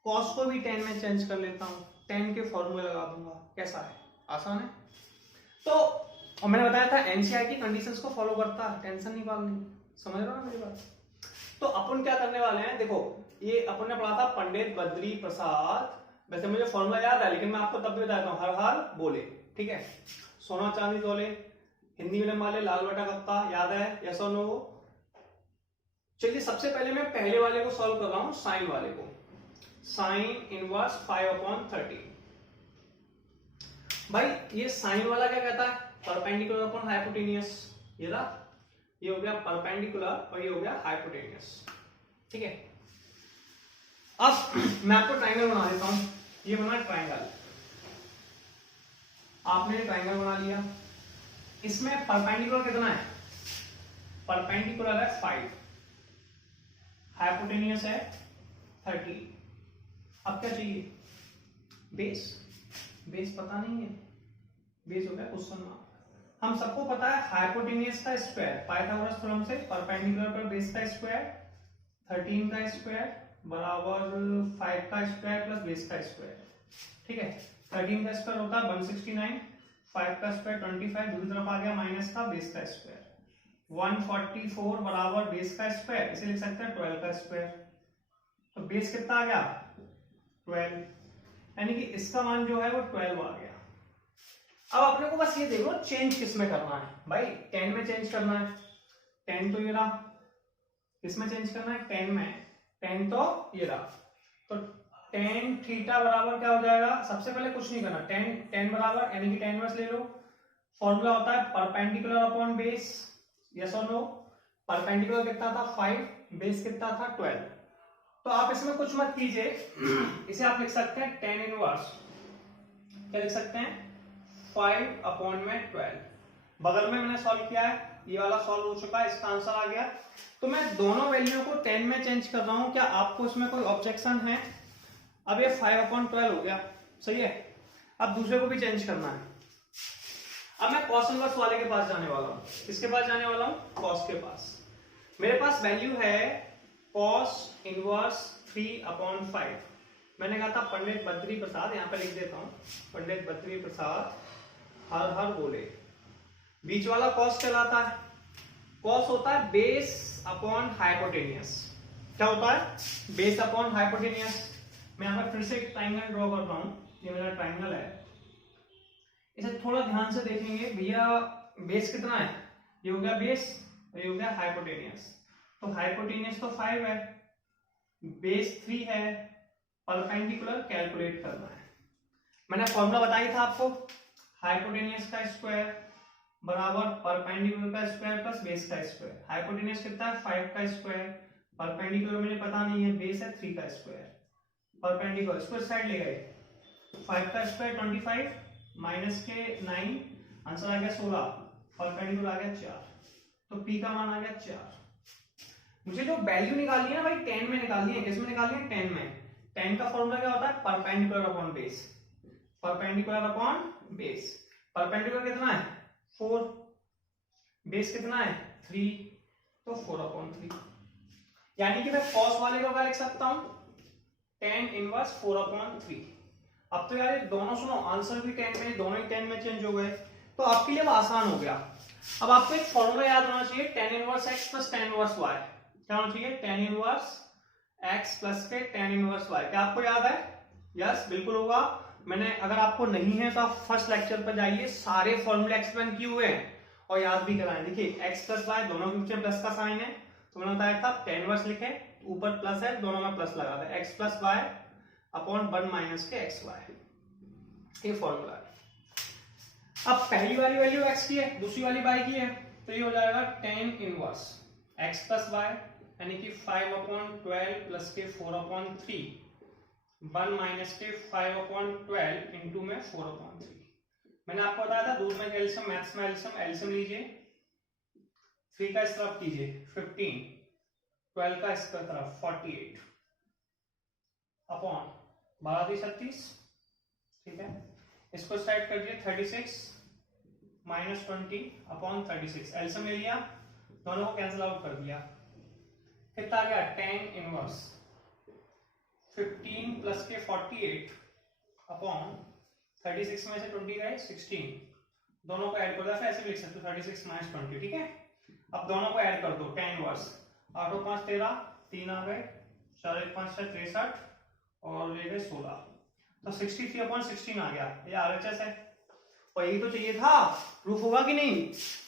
cos को भी tan में चेंज कर लेता हूं, tan के फॉर्मूले लगा दूंगा। कैसा है? आसान है। तो और मैंने बताया था एनसीईआरटी कंडीशंस को फॉलो करता है, टेंशन नहीं पालनी। समझ रहे हो ना मेरी बात? तो अपन क्या करने वाले हैं, देखो ये अपन ने पढ़ा था पंडित बद्री प्रसाद, वैसे मुझे फॉर्मूला याद है लेकिन मैं आपको तब भी बताता हूँ, हर हाल बोले। ठीक है, सोना चांदी तोले, हिंदी मीडियम वाले लाल बटा कप्ता, याद है? यस और नो? चलिए सबसे पहले मैं पहले वाले को सॉल्व कर रहा हूं, साइन वाले को। Sine inverse 5/13। भाई ये साइन वाला क्या कहता है? Perpendicular upon hypotenuse. ये हो गया परपेंडिकुलर और ये हो गया हाइपोटेनियस। ठीक है, अब मैं आपको ट्राइंगल बना देता हूं। ये बना ट्राइंगल, आपने ट्राइंगल बना लिया। इसमें परपेंडिकुलर कितना है? परपेंडिकुलर है 5, हाइपोटेनियस है 30। अब क्या चाहिए? बेस। बेस पता नहीं है, बेस हो गया क्वेश्चन मार्क। हम सबको पता है हाइपोटेनियस का स्क्वायर पाइथागोरस थ्योरम से, परपेंडिकुलर पर बेस का स्क्वायर 13 का स्क्वायर बराबर 5 का स्क्वायर प्लस बेस का स्क्वायर। ठीक है, 13 का स्क्वायर होता है 169, 5 का स्क्वायर 25, दूसरी तरफ आ गया माइनस का बेस का स्क्वायर 144 बराबर बेस का स्क्वायर, इसे लिख सकते हैं 12 का स्क्वायर। तो बेस कितना आ गया? 12, यानी कि इसका मान जो है वो 12 आ गया। अब अपने को बस ये देखो चेंज किस में करना है भाई, 10 में चेंज करना है। 10 तो ये रहा, किस में चेंज करना है? 10 में। 10 तो ये रहा, तो tan थीटा बराबर क्या हो जाएगा? सबसे पहले कुछ नहीं करना, tan बराबर यानी कि tan इनवर्स ले लो। फॉर्मूला होता है परपेंडिकुलर अपॉन बेस, यस और नो? परपेंडिकुलर कितना था? 5, बेस कितना था? 12। तो आप इसमें कुछ मत कीजिए, इसे आप लिख सकते हैं tan इनवर्स, क्या लिख सकते हैं? 5/12। बगल में मैंने सॉल्व किया है, ये वाला सॉल्व हो चुका है, इसका आंसर आ गया। तो मैं दोनों वैल्यू को 10 में चेंज कर रहा हूं, क्या आपको इसमें कोई ऑब्जेक्शन है? अब ये 5/12 हो गया, सही है। अब दूसरे को भी चेंज करना है। अब मैं cos इनवर्स वाले के पास जाने वाला हूं। किसके पास जाने वाला हूं? cos के पास। मेरे पास वैल्यू है cos इनवर्स 3/5। मैंने कहा था पंडित बद्री प्रसाद, यहां पे लिख देता हूं, पंडित बद्री प्रसाद हर हर बोले। बीच वाला cos कहलाता है, cos होता है बेस अपॉन हाइपोटेनियस। क्या होता है? Base upon hypotenuse. मैं यहां पर फिर से एक ट्राइंगल ड्रॉ कर रहा हूं, ये मेरा ट्राइंगल है। इसे थोड़ा ध्यान से देखेंगे भैया, बेस कितना है? ये हो गया बेस और ये हो गया हाइपोटेनियस। तो हाइपोटेनियस तो 5 है, बेस 3 है, परपेंडिकुलर कैलकुलेट करना है। मैंने फॉर्मूला बताया था आपको, हाइपोटेनियस का स्क्वायर बराबर परपेंडिकुलर का स्क्वायर प्लस बेस का स्क्वायर। हाइपोटेनियस कितना है? 5 का स्क्वायर, परपेंडिकुलर मुझे पता नहीं है, बेस है 3 का स्क्वायर, परपेंडिकुलर स्क्वायर साइड ले गए, 5 का स्क्वायर 25 माइनस के 9, आंसर आ गया 16, परपेंडिकुलर आ गया 4, तो पी का मान आ गया 4। मुझे जो वैल्यू निकालनी है ना भाई 10 में निकालनी है। किस में निकालनी है? 10 में। 10 का फॉर्मूला क्या होता है? Perpendicular upon base, perpendicular upon base. Perpendicular कितना है? 4, बेस कितना है? 3, तो 4/3। यानी कि मैं cos वाले को क्या लिख सकता हूं? tan inverse 4/3। अब तो यार ये दोनों सुनो, आंसर भी 10 में, दोनों ही 10 में चेंज हो गए, तो आपके लिए वो आसान हो गया। अब आपको एक फॉर्मूला याद होना चाहिए, tan inverse x plus tan inverse y। क्या होना चाहिए? tan इनवर्स x प्लस के tan इनवर्स y। क्या आपको याद है? यस बिल्कुल होगा। मैंने, अगर आपको नहीं है तो आप फर्स्ट लेक्चर पर जाइए, सारे फॉर्मूले एक्सप्लेन किए हुए हैं और याद भी कराएं। देखिए x प्लस वाई दोनों के बीच में प्लस का साइन है, तो मैंने बताया था tan इनवर्स लिखे, ऊपर प्लस है, दोनों में प्लस लगा दे, x plus y upon 1 minus के एक्स वाई, ये फॉर्मूला है। अब पहली वाली वैल्यू x की है, दूसरी वाली y की है, तो ये हो जाएगा tan inverse x plus y यानी कि 5/12 प्लस के 4/3, 1 माइनस के 5/12 इंटू में 4/3। मैंने आपको बताया था दूर में एल्सियम, मैथ्स में एल्सियम, एल्सियम लीजिए, 3 का इस तरफ कीजिए 15, 12 का इस तरफ 48 अपॉन 12×36, ठीक है। इसको साइड कर दिए 36 माइनस 20 अपॉन 36, एल्सियम ले लिया, दोनों को कैंसिल आउट कर दिया, कितना आ गया tan इनवर्स 15 प्लस के 48 अपॉन 36 में से 20 गए 16, दोनों को ऐड कर दो, फिर ऐसे लिख सकते हो 36 माइनस 20, ठीक है। अब दोनों को ऐड कर दो, tan इनवर्स 8 और 5 13, 3 आ गए, 4 1 5 6 63 और ये गए 16, तो 63/16 आ गया, ये RHS है। और यही तो चाहिए था, प्रूफ होगा कि नहीं।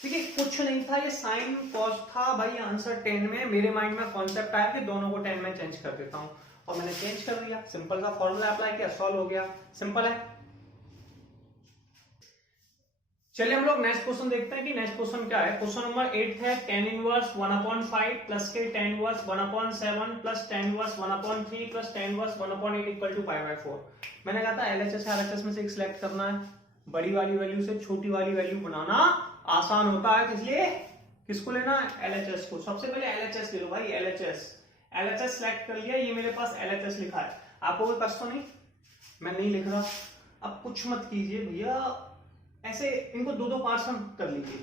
ठीक है, कुछ नहीं था, ये साइन कॉस था भाई, आंसर 10 में मेरे माइंड में कॉन्सेप्ट आया कि दोनों को 10 में चेंज कर देता हूं, और मैंने चेंज कर दिया, सिंपल सा फॉर्मूला अप्लाई किया, सॉल्व हो गया, सिंपल है। चलिए हम लोग नेक्स्ट क्वेश्चन देखते हैं कि नेक्स्ट क्वेश्चन क्या है। क्वेश्चन नंबर 8 है tan इनवर्स 1/5 प्लस के tan inverse 1/7 plus tan inverse 1/3 plus tan inverse 1/8 equal to π/4। मैंने कहा था LHS RHS में से एक सिलेक्ट करना है, बड़ी वाली वैल्यू से छोटी वाली वैल्यू बनाना आसान होता है, इसलिए किसको लेना है LHS को। सबसे पहले LHS ले लो भाई, LHS सेलेक्ट कर लिया, ये मेरे पास LHS लिखा है, आपको कोई कष्ट तो नहीं, मैं नहीं लिख रहा। अब कुछ मत कीजिए भैया, ऐसे इनको दो पार्ट्स में कर लीजिए,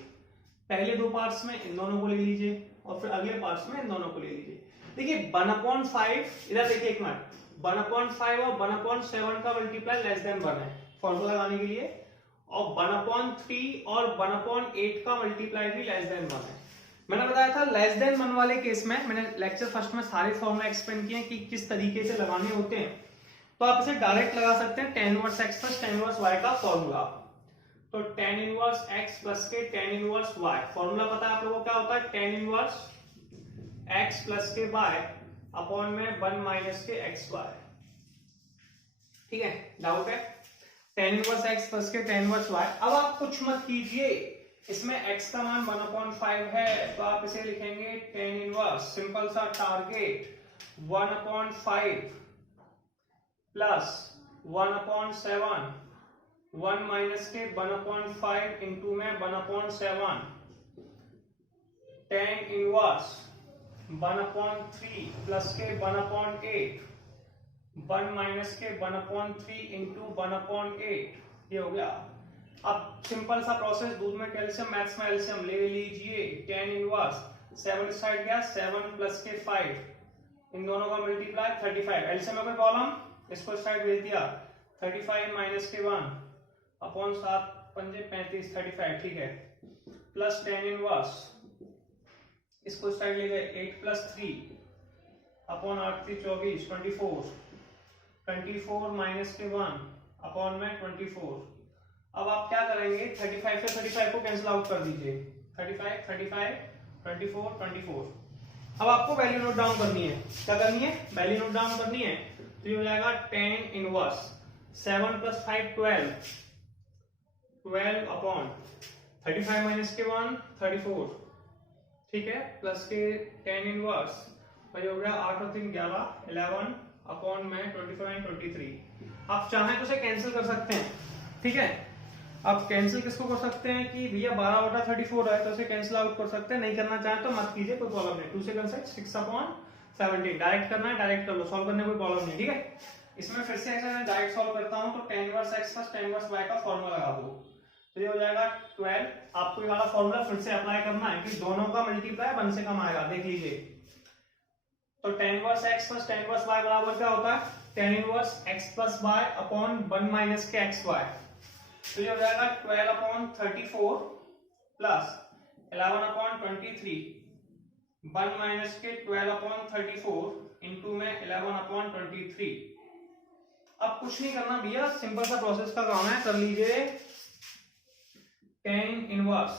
पहले 2 पार्ट्स में इन दोनों को ले लीजिए और फिर अगले पार्ट्स में इन दोनों को ले लीजिए। देखिए 1/5, इधर देखिए एक मिनट, 1/5 और 1/7 का मल्टीप्लाई लेस देन 1 है फॉर्मूला लगाने के लिए, और 1/3 और 1/8 का मल्टीप्लाई भी लेस देन 1 है। मैंने बताया था लेस देन 1 वाले केस में, मैंने लेक्चर फर्स्ट में सारे फॉर्मूला एक्सप्लेन किए कि किस तरीके से लगाने होते हैं, तो आप इसे डायरेक्ट लगा सकते हैं tan inverse x plus tan inverse y का फॉर्मूला। तो tan इनवर्स x प्लस के tan इनवर्स y, फॉर्मूला पता है आप लोगों को क्या होता है, tan इनवर्स x प्लस के y अपॉन में 1 माइनस के xy, ठीक है। डाउट है, tan इनवर्स x प्लस के tan इनवर्स y। अब आप कुछ मत कीजिए, इसमें x का मान 1/5 है, तो आप इसे लिखेंगे tan इनवर्स, सिंपल सा टारगेट 1/5 प्लस 1/7, 1 माइनस के 1/5 इंटू में 1/7, tan इनवर्स 1/3 प्लस के 1/8, 1 माइनस के 1/3 इंटू 1/8, ये हो गया। अब सिंपल सा प्रोसेस, दूध में कैल्शियम, मैथ्स में एल्शियम ले लीजिए, tan इनवर्स 7 साइड गया, 7 प्लस के 5, इन दोनों का मल्टीप्लाई 35, एल्शियम में कोई प्रॉब्लम, इसको साइड भेज दिया, 35 माइनस के 1 अपॉन 7 पंजे 35, 35, ठीक है, प्लस tan इनवर्स, इसको साइड ले गए 8 प्लस 3 अपॉन 8 3 24, 24 माइनस के 1 अपॉन में 24। अब आप क्या करेंगे, 35 से 35 को कैंसिल आउट कर दीजिए, 35 35 24 24। अब आपको वैल्यू नोट डाउन करनी है, क्या करनी है, वैल्यू नोट डाउन करनी है, तो ये हो जाएगा tan inverse 7 plus 5 12 upon 35 minus के 1 34, ठीक है, प्लस के tan इनवर्स, तो हो गया 8 और 3 11 11 अपॉन में 25 एंड 23। आप चाहें तो इसे कैंसिल कर सकते हैं, ठीक है। आप कैंसिल किसको कर सकते हैं कि भैया 12/34 है, तो इसे कैंसिल आउट कर सकते हैं, नहीं करना चाहें तो मत कीजिए, कोई प्रॉब्लम नहीं। 2 से कैंसिल 6/17, डायरेक्ट करना है डायरेक्ट कर लो, सॉल्व करने कोई प्रॉब्लम नहीं, ठीक है। इसमें फिर से ऐसे मैं डायरेक्ट सॉल्व करता हूं, तो tan inverse x plus tan inverse y का फॉर्मूला लगा दो, तो ये हो जाएगा 12। आपको ये वाला फॉर्मूला फिर से अप्लाई करना है कि दोनों का मल्टीप्लाई 1 से कम आएगा, देख लीजिए। तो tan inverse x plus tan inverse y बराबर क्या होता है, tan inverse x plus y upon 1 minus के xy, तो ये हो जाएगा 12/34 प्लस 11/23, 1 माइनस के 12/34 इंटू में 11/23, अब कुछ नहीं करना भैया, सिंपल सा प्रोसेस का काम है, कर लीजिए tan इनवर्स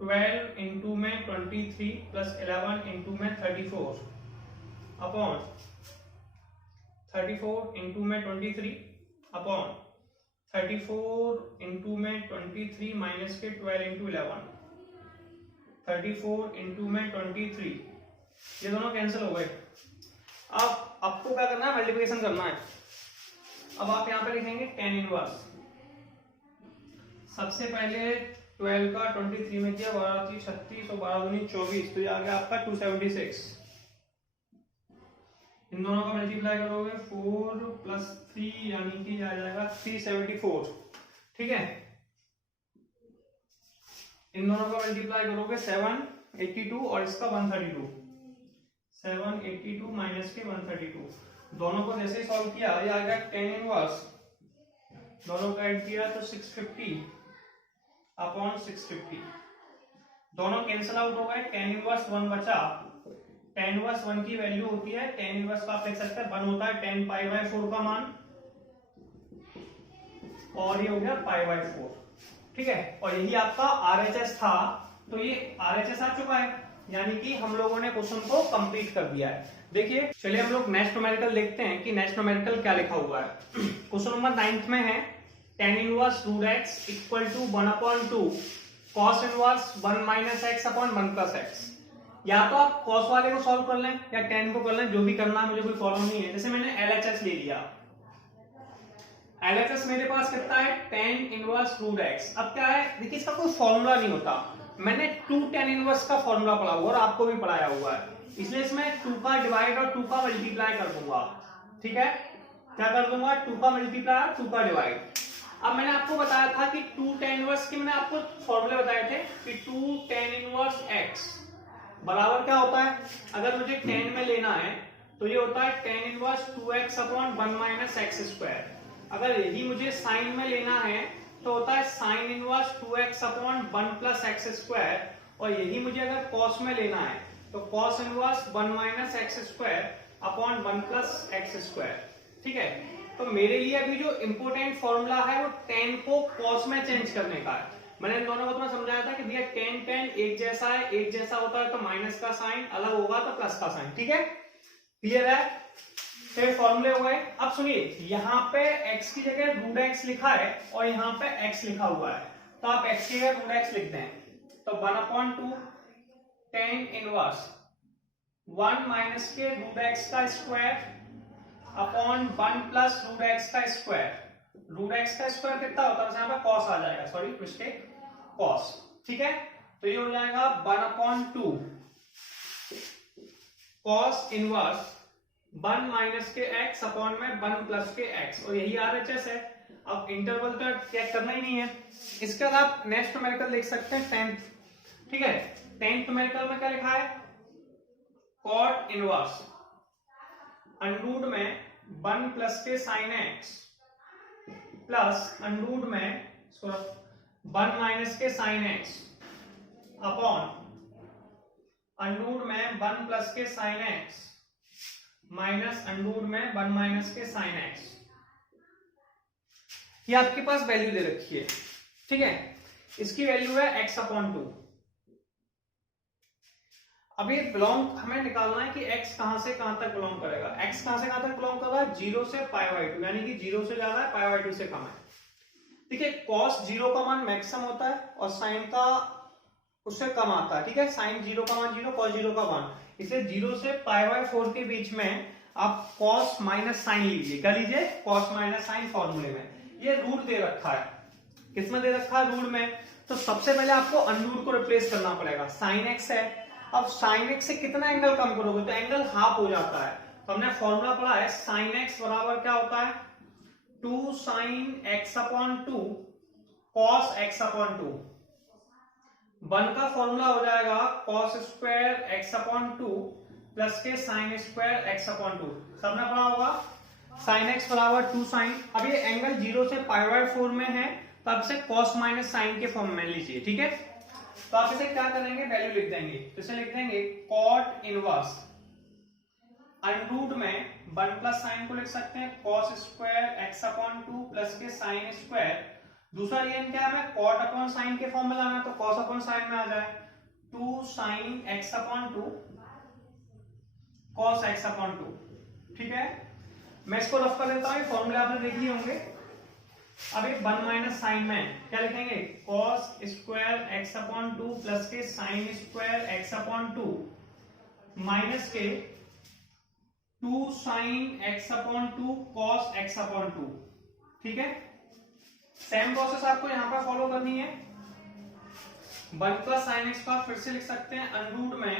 12 इंटू में 23 प्लस 11 इंटू में 34 अपॉन 34 इंटू में 23 अपॉन 34 इंटू में 23 माइनस के 12 इंटू 11 34 इंटू में 23, ये दोनों कैंसिल हो गए। अब आपको क्या करना है, मल्टीप्लिकेशन करना है। अब आप यहाँ पे लिखेंगे tan इनवर्स, सबसे पहले 12 का 23 में किया 12 3 36 और 12 दूनी 24, तो ये आ गया आपका 276। इन दोनों का मल्टीप्लाई करोगे 4 प्लस 3 यानी कि आ जाएगा 374, ठीक है। इन दोनों का मल्टीप्लाई करोगे 782 और इसका 132, 782 माइनस के 132, दोनों को जैसे सॉल्व किया ये आ गया tan इनवर्स, दोनों का ऐड किया तो 650 अपॉन 650, दोनों कैंसिल आउट हो गए, tan इनवर्स 1 बचा। tan इनवर्स 1 की वैल्यू होती है, tan इनवर्स का आप देख सकते हैं 1 होता है tan पाई बाय 4 का मान, और ये हो गया पाई बाय 4, ठीक है। और यही आपका RHS था, तो ये RHS आ चुका है, यानी कि हम लोगों ने क्वेश्चन को कंप्लीट कर दिया है। देखिए चलिए हम लोग नेक्स्ट न्यूमेरिकल देखते हैं कि नेक्स्ट न्यूमेरिकल क्या लिखा हुआ है। क्वेश्चन नंबर 9 में है tan inverse root x equal to 1/2 cos inverse 1 minus x upon 1 plus x। या तो आप cos वाले को सॉल्व कर लें या tan को कर लें, जो भी करना है, मुझे कोई प्रॉब्लम नहीं है। जैसे मैंने LHS ले लिया, LHS मेरे पास कितना है tan इनवर्स रूट x। अब क्या है, देखिए इसका कोई फॉर्मूला नहीं होता, मैंने 2 tan इनवर्स का फॉर्मूला पढ़ा हुआ और आपको भी पढ़ाया हुआ है, इसलिए इसमें 2 का डिवाइड और 2 का मल्टीप्लाई कर दूंगा, ठीक है। क्या कर दूंगा, 2 का मल्टीप्लाई और 2 का डिवाइड। अब मैंने आपको बताया था कि 2 tan इनवर्स के मैंने आपको फॉर्मूले बताए थे कि 2 tan इनवर्स x बराबर क्या होता है, अगर मुझे tan में लेना है तो ये होता है tan inverse 2x upon 1 minus x square. अगर यही मुझे साइन में लेना है तो होता है sine inverse 2x upon 1 plus x square, और यही मुझे अगर cos में लेना है तो cos inverse 1 minus x square upon 1 plus x square, ठीक है। तो मेरे लिए अभी जो इंपोर्टेंट फॉर्मूला है वो tan को cos में चेंज करने का है। मैंने इन दोनों को तुम्हें समझाया था कि भैया tan एक जैसा है, एक जैसा होता है तो माइनस का साइन, अलग होगा तो प्लस का साइन, ठीक है, क्लियर है। फिर फॉर्मूले हो गए। अब सुनिए, यहाँ पे x की जगह रूट x लिखा है और यहाँ पे x लिखा हुआ है, तो आप x की जगह रूट x लिख दें, तो 1/2 tan इनवर्स 1 माइनस के रूट x का square upon 1 plus root x का स्क्वायर। रूट x का स्क्वायर कितना होता है, यहाँ पे cos आ जाएगा, सॉरी मिस्टेक, cos, ठीक है। तो ये हो जाएगा 1/2 cos इनवर्स 1 माइनस के x अपॉन में 1 प्लस के x, और यही RHS है। अब इंटरवल तो चेक करना ही नहीं है। इसके बाद आप नेक्स्ट न्यूमेरिकल देख सकते हैं 10th, ठीक है। 10th न्यूमेरिकल में क्या लिखा है, cot इनवर्स अंडरूट में 1 प्लस के साइन x प्लस अंडरूट में 1 माइनस के साइन x अपॉन अंडरूट में 1 प्लस के साइन x माइनस अंडरूट में 1 माइनस के साइन x। ये आपके पास वैल्यू दे रखी है, ठीक है। इसकी वैल्यू है x अपॉन 2। अब ये बिलोंग हमें निकालना है कि x कहां से कहां तक बिलोंग करेगा। x कहां से कहां तक बिलोंग कर रहा है, 0 से π/2, यानी कि 0 से ज्यादा है, π/2 से कम है। देखिए cos 0 का मान मैक्सिमम होता है और साइन का उससे कम आता है, ठीक है। साइन 0 का मान 0, cos 0 का मान, इसलिए 0 से π/4 के बीच में आप cos माइनस साइन लीजिए। क्या लीजिए, cos माइनस साइन फॉर्मूले में। ये रूट दे रखा है, किसमें दे रखा है, रूट में। तो सबसे पहले आपको अनरूट को रिप्लेस करना पड़ेगा, साइन x है। अब साइन x से कितना एंगल कम करोगे तो एंगल हाफ हो जाता है। तो हमने फॉर्मूला पढ़ा है साइन x बराबर क्या होता है, 2 sine x upon 2 cos x upon 2। 1 का फॉर्मूला हो जाएगा cos square x upon 2 plus के साइन स्क्वायर x अपॉन 2। सबने पढ़ा होगा साइन x बराबर 2 साइन। अब ये एंगल 0 से π/4 में है, तो आप इसे cos माइनस साइन के फॉर्म में लीजिए, ठीक है। तो आप इसे क्या करेंगे, वैल्यू लिख देंगे, तो इसे लिख देंगे cot इनवर्स अंडरूट में 1 प्लस साइन को लिख सकते हैं cos square x upon 2 plus के साइन स्क्वायर। दूसरा रीजन क्या है, मैं कॉट अपॉन साइन के फॉर्म में लाना है, तो कॉस अपॉन साइन में आ जाए 2 sine x upon 2 cos x upon 2। ठीक है, मैं इसको रफ कर देता हूँ, फॉर्मूले आपने देख लिए होंगे। अब एक 1 माइनस साइन में क्या लिखेंगे, cos square x upon 2 plus के sine square x upon 2 minus के 2 sine x upon 2 cos x upon 2। ठीक है, सेम प्रोसेस आपको यहां पर फॉलो करनी है। 1 प्लस साइन एक्स का फिर से लिख सकते हैं अंडरूट में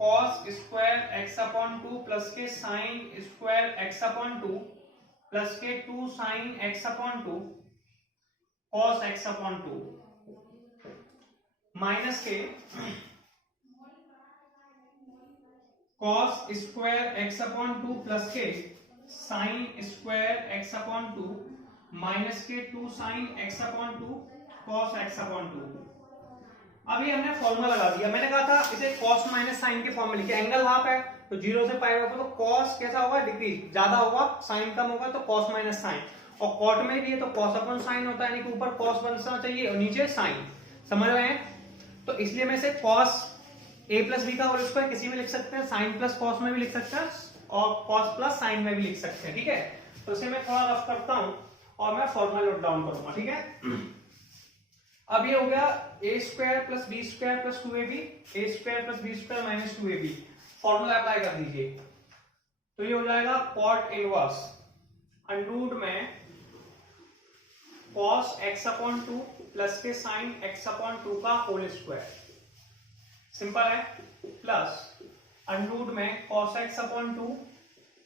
cos square x upon 2 plus के sine square x upon 2 plus के 2 sine x upon 2 cos x upon 2 minus के cos square x upon 2 plus के sine square x upon 2 minus के 2 sine x upon 2 cos x upon 2। अभी हमने formula लगा दिया, मैंने कहा था इसे कॉस माइनस साइन के फॉर्म में लिखे, एंगल हाफ है तो 0 से पाई होगा, तो कॉस कैसा होगा, डिक्रीज, ज्यादा होगा, साइन कम होगा तो कॉस माइनस साइन। और कॉट में भी है तो कॉस अपॉन साइन होता है, यानी कि ऊपर कॉस बनना चाहिए और नीचे साइन, समझ रहे हैं। तो इसलिए मैं इसे कॉस a प्लस बी का होल स्क्वायर किसी में लिख सकते हैं, साइन प्लस कॉस में भी लिख सकते हैं और कॉस प्लस साइन में भी लिख सकते हैं। ठीक है, तो इसे मैं थोड़ा रफ करता हूं और मैं फॉर्मूला नोट डाउन करूंगा। ठीक है, अब ये हो गया a square plus b square plus 2ab, a square plus b square minus 2ab। Formula apply कर दीजिए तो ये हो जाएगा कॉट इनवर्स अंडरूट में कॉस एक्स अपॉन 2 प्लस के साइन एक्स अपॉन 2 का होल स्क्वायर, सिंपल है, प्लस अंडरूट में कॉस एक्स अपॉन 2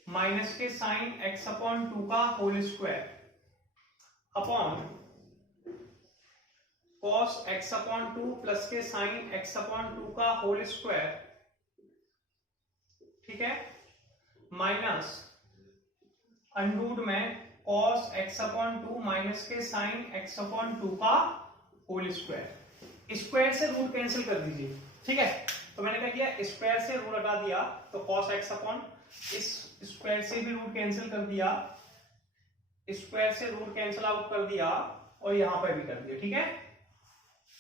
माइनस के साइन एक्स अपॉन 2 का whole square upon cos x upon 2 plus के साइन x अपॉन 2 का whole square. ठीक है, माइनस अंडरूट में cos x अपॉन 2 माइनस के साइन x अपॉन 2 का होल स्क्वायर। स्क्वायर से रूट कैंसिल कर दीजिए। ठीक है, तो मैंने क्या किया, स्क्वायर से रूट हटा दिया तो cos x अपॉन, इस स्क्वायर से भी रूट कैंसिल कर दिया, स्क्वायर से रूट कैंसिल आउट कर दिया और यहां पर भी कर दिया। ठीक है,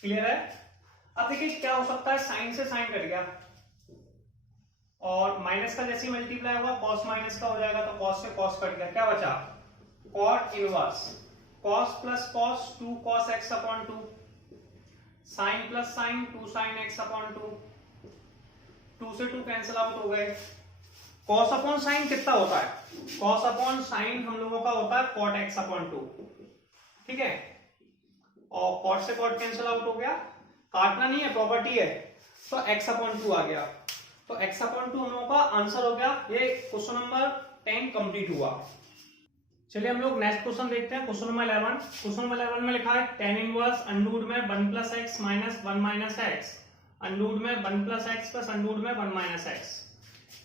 क्लियर है। अब देखिए क्या हो सकता है, साइन से साइन कट गया और माइनस का जैसे मल्टीप्लाई होगा कॉस माइनस का हो जाएगा, तो कॉस से कॉस कट गया, क्या बचा, cot inverse cos plus cos 2 cos x upon 2, sine plus sine 2 sine x upon 2, 2 से 2 कैंसिल आउट हो गए। कॉस अपॉन साइन कितना होता है, कॉस अपॉन साइन हम लोगों का होता है कॉट एक्स अपॉन 2। ठीक है, और कॉट से कॉट कैंसिल आउट हो गया, काटना नहीं है, प्रॉपर्टी है, तो x अपॉन 2 आ गया। तो x अपॉन 2 हम लोगों का आंसर हो गया। ये क्वेश्चन नंबर 10 कंप्लीट हुआ। चलिए हम लोग नेक्स्ट क्वेश्चन देखते हैं, क्वेश्चन नंबर 11। क्वेश्चन नंबर 11 में लिखा है tan इनवर्स अंडरूट में 1 plus x minus 1 minus x under root में 1 प्लस एक्स प्लस अंडरूट में 1 minus x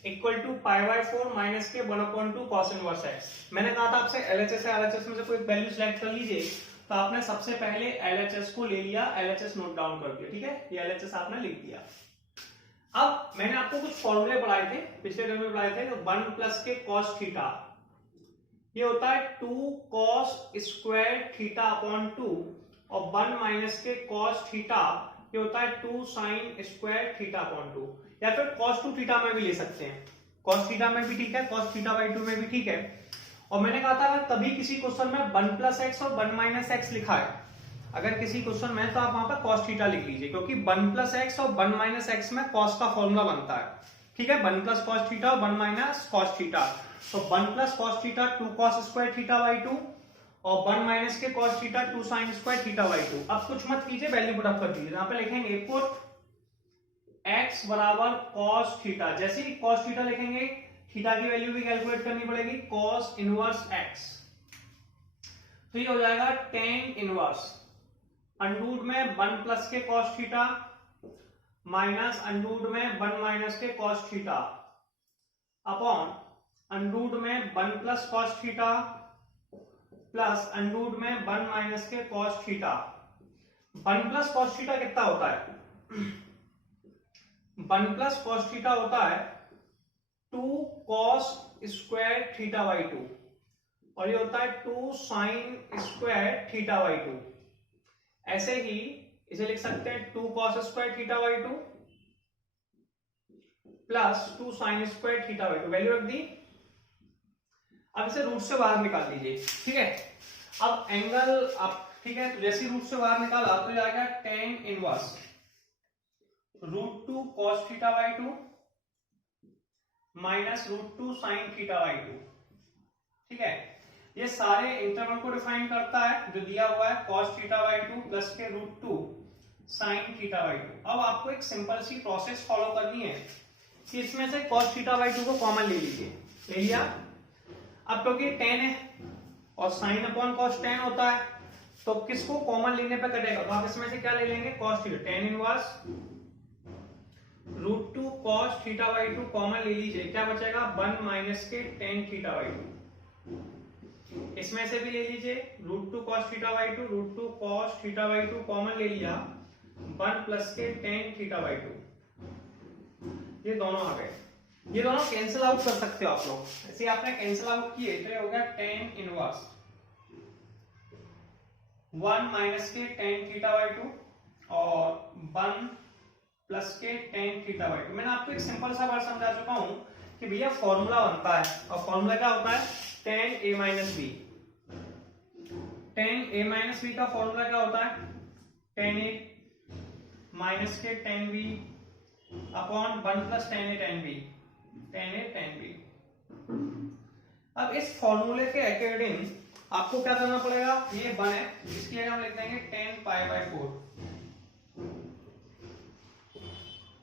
equal to π/4 minus के 1/2 cos इनवर्स एक्स। मैंने कहा था आपसे LHS या RHS में से कोई वैल्यू सिलेक्ट कर लीजिए, तो आपने सबसे पहले LHS को ले लिया, LHS नोट डाउन कर दिया। ठीक है, ये LHS आपने लिख दिया। अब मैंने आपको कुछ फॉर्मूले पढ़ाए थे, पिछले वीडियो में पढ़ाए थे, तो 1 प्लस के cos थीटा ये होता है 2 cos स्क्वायर थीटा अपॉन 2 और 1 माइनस के cos थीटा ये होता है 2 साइन स्क्वायर थीटा अपॉन 2, या फिर cos 2 थीटा में भी ले सकते हैं, cos थीटा में भी ठीक है, cos थीटा बाई 2 में भी ठीक है। और मैंने कहा था अगर कभी किसी क्वेश्चन में 1 प्लस एक्स और 1 माइनस एक्स लिखा है, अगर किसी क्वेश्चन में, तो आप वहां पर cos थीटा लिख लीजिए, क्योंकि 1 प्लस एक्स और 1 माइनस एक्स में cos का फॉर्मूला बनता है। ठीक है, 1 प्लस cos थीटा और 1 माइनस cos थीटा, तो 1 plus cos theta 2 cos square theta by 2 और 1 माइनस के cos theta 2 sine square theta by 2। अब कुछ मत कीजिए, वैल्यू पुट अप कर दीजिए, यहाँ पे लिखेंगे पुट x बराबर cos थीटा, जैसे ही cos थीटा लिखेंगे थीटा की वैल्यू भी कैलकुलेट करनी पड़ेगी, cos इनवर्स x, तो ये हो जाएगा tan इनवर्स अंडरूट में 1 प्लस के cos थीटा माइनस अंडरूट में 1 माइनस के cos थीटा अपॉन अंडरूट में 1 plus cos theta plus under root में 1 माइनस के cos theta. 1 plus cos theta कितना होता है, 1 प्लस cos थीटा होता है 2 cos स्क्वायर थीटा बाई 2 और ये होता है 2 साइन स्क्वायर थीटा बाई 2। ऐसे ही इसे लिख सकते हैं 2 cos square theta by 2 plus 2 sine square theta by 2। Value रख दी। अब इसे रूट से बाहर निकाल लीजिए, ठीक है। अब एंगल आप, ठीक है, तो जैसे रूट से बाहर निकाला तो जाएगा tan inverse √2 cos theta by 2 minus √2 sine theta by 2, ठीक है। ये सारे इंटरवल को डिफाइन करता है जो दिया हुआ है cos थीटा बाई 2 प्लस के √2 साइन थीटा बाई 2। अब आपको एक सिंपल सी प्रोसेस फॉलो करनी है कि इसमें से cos थीटा बाई 2 को कॉमन ले लीजिए। ले लिया। अब क्योंकि tan है और साइन अपॉन cos tan होता है तो किसको कॉमन लेने पे कटेगा, तो आप इसमें से क्या ले लेंगे, cos theta, tan inverse √2 cos theta by 2 common ले लीजिए। क्या बचेगा, 1 माइनस के tan थीटा बाई 2। इसमें से भी ले लीजिए √2 cos theta by 2, √2 cos theta by 2 common ले लिया, 1 प्लस के tan थीटा बाई 2। ये दोनों आ गए। ये दोनों कैंसिल आउट कर सकते हो आप लोग। ऐसे आपने कैंसिल आउट किए तो ये हो गया tan इनवर्स 1 माइनस के tan थीटा बाई 2 और 1 प्लस के tan थीटा बाई 2। मैंने आपको एक सिंपल सा बात समझा चुका हूं कि भैया फॉर्मूला बनता है और फॉर्मूला क्या होता है, tan a minus b। tan a minus b का फॉर्मूला क्या होता है, tan a माइनस के tan b upon 1 plus tan a tan b, tan a tan b। अब इस फॉर्मूले के अकॉर्डिंग आपको क्या करना पड़ेगा, ये 1 है, इसकी जगह हम लिख देंगे tan पाई बाई 4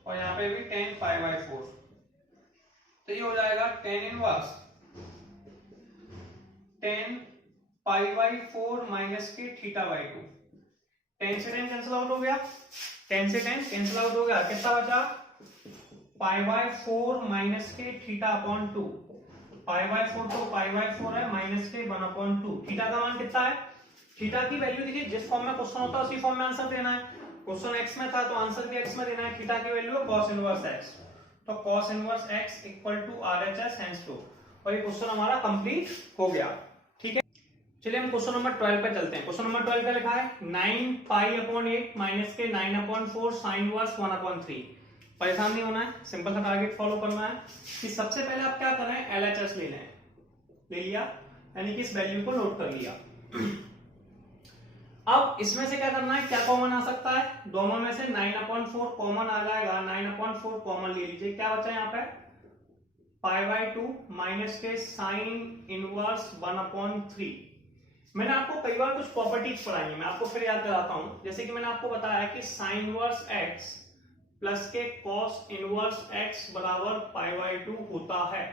और यहाँ पे भी tan पाई बाई 4। तो ये हो जाएगा tan inverse tan pi by 4 minus के थीटा बाई 2। tan से tan कैंसिल आउट हो गया, tan से tan कैंसिल आउट हो गया, कितना बचा, पाई बाई 4 माइनस के थीटा अपॉन 2। पाई बाई 4 तो पाई बाई 4 है, माइनस के 1 अपॉन 2। थीटा का मान कितना है, थीटा की वैल्यू देखिए, जिस फॉर्म में क्वेश्चन होता है उसी फॉर्म में आंसर देना है। क्वेश्चन x में था तो आंसर भी x में देना है। थीटा की वैल्यू है cos इनवर्स x, तो cos inverse x equal to RHS hence 2। और ये क्वेश्चन हमारा कंप्लीट हो गया, ठीक है। चलिए हम क्वेश्चन नंबर 12 पे चलते हैं। क्वेश्चन नंबर 12 पे लिखा है 9 पाई अपॉन 8 माइनस के 9 अपॉन 4 साइन इनवर्स 1 अपॉन 3। परेशान नहीं होना है, सिंपल सा टारगेट फॉलो करना है कि सबसे पहले आप क्या कर रहे हैं, LHS ले लें। ले लिया, यानी कि इस वैल्यू को नोट कर लिया। अब इसमें से क्या करना है, क्या कॉमन आ सकता है, दोनों में से 9/4 कॉमन आ जाएगा। 9/4 कॉमन ले लीजिए। क्या बचा यहाँ पे, पाई बाई 2 माइनस के साइन इनवर्स 1/3। मैंने आपको कई बार कुछ प्रॉपर्टीज पढ़ाई है, मैं आपको फिर याद कराता हूं। जैसे कि मैंने आपको बताया कि साइन इनवर्स x प्लस के कॉस इनवर्स x बराबर पाई बाई 2 होता है।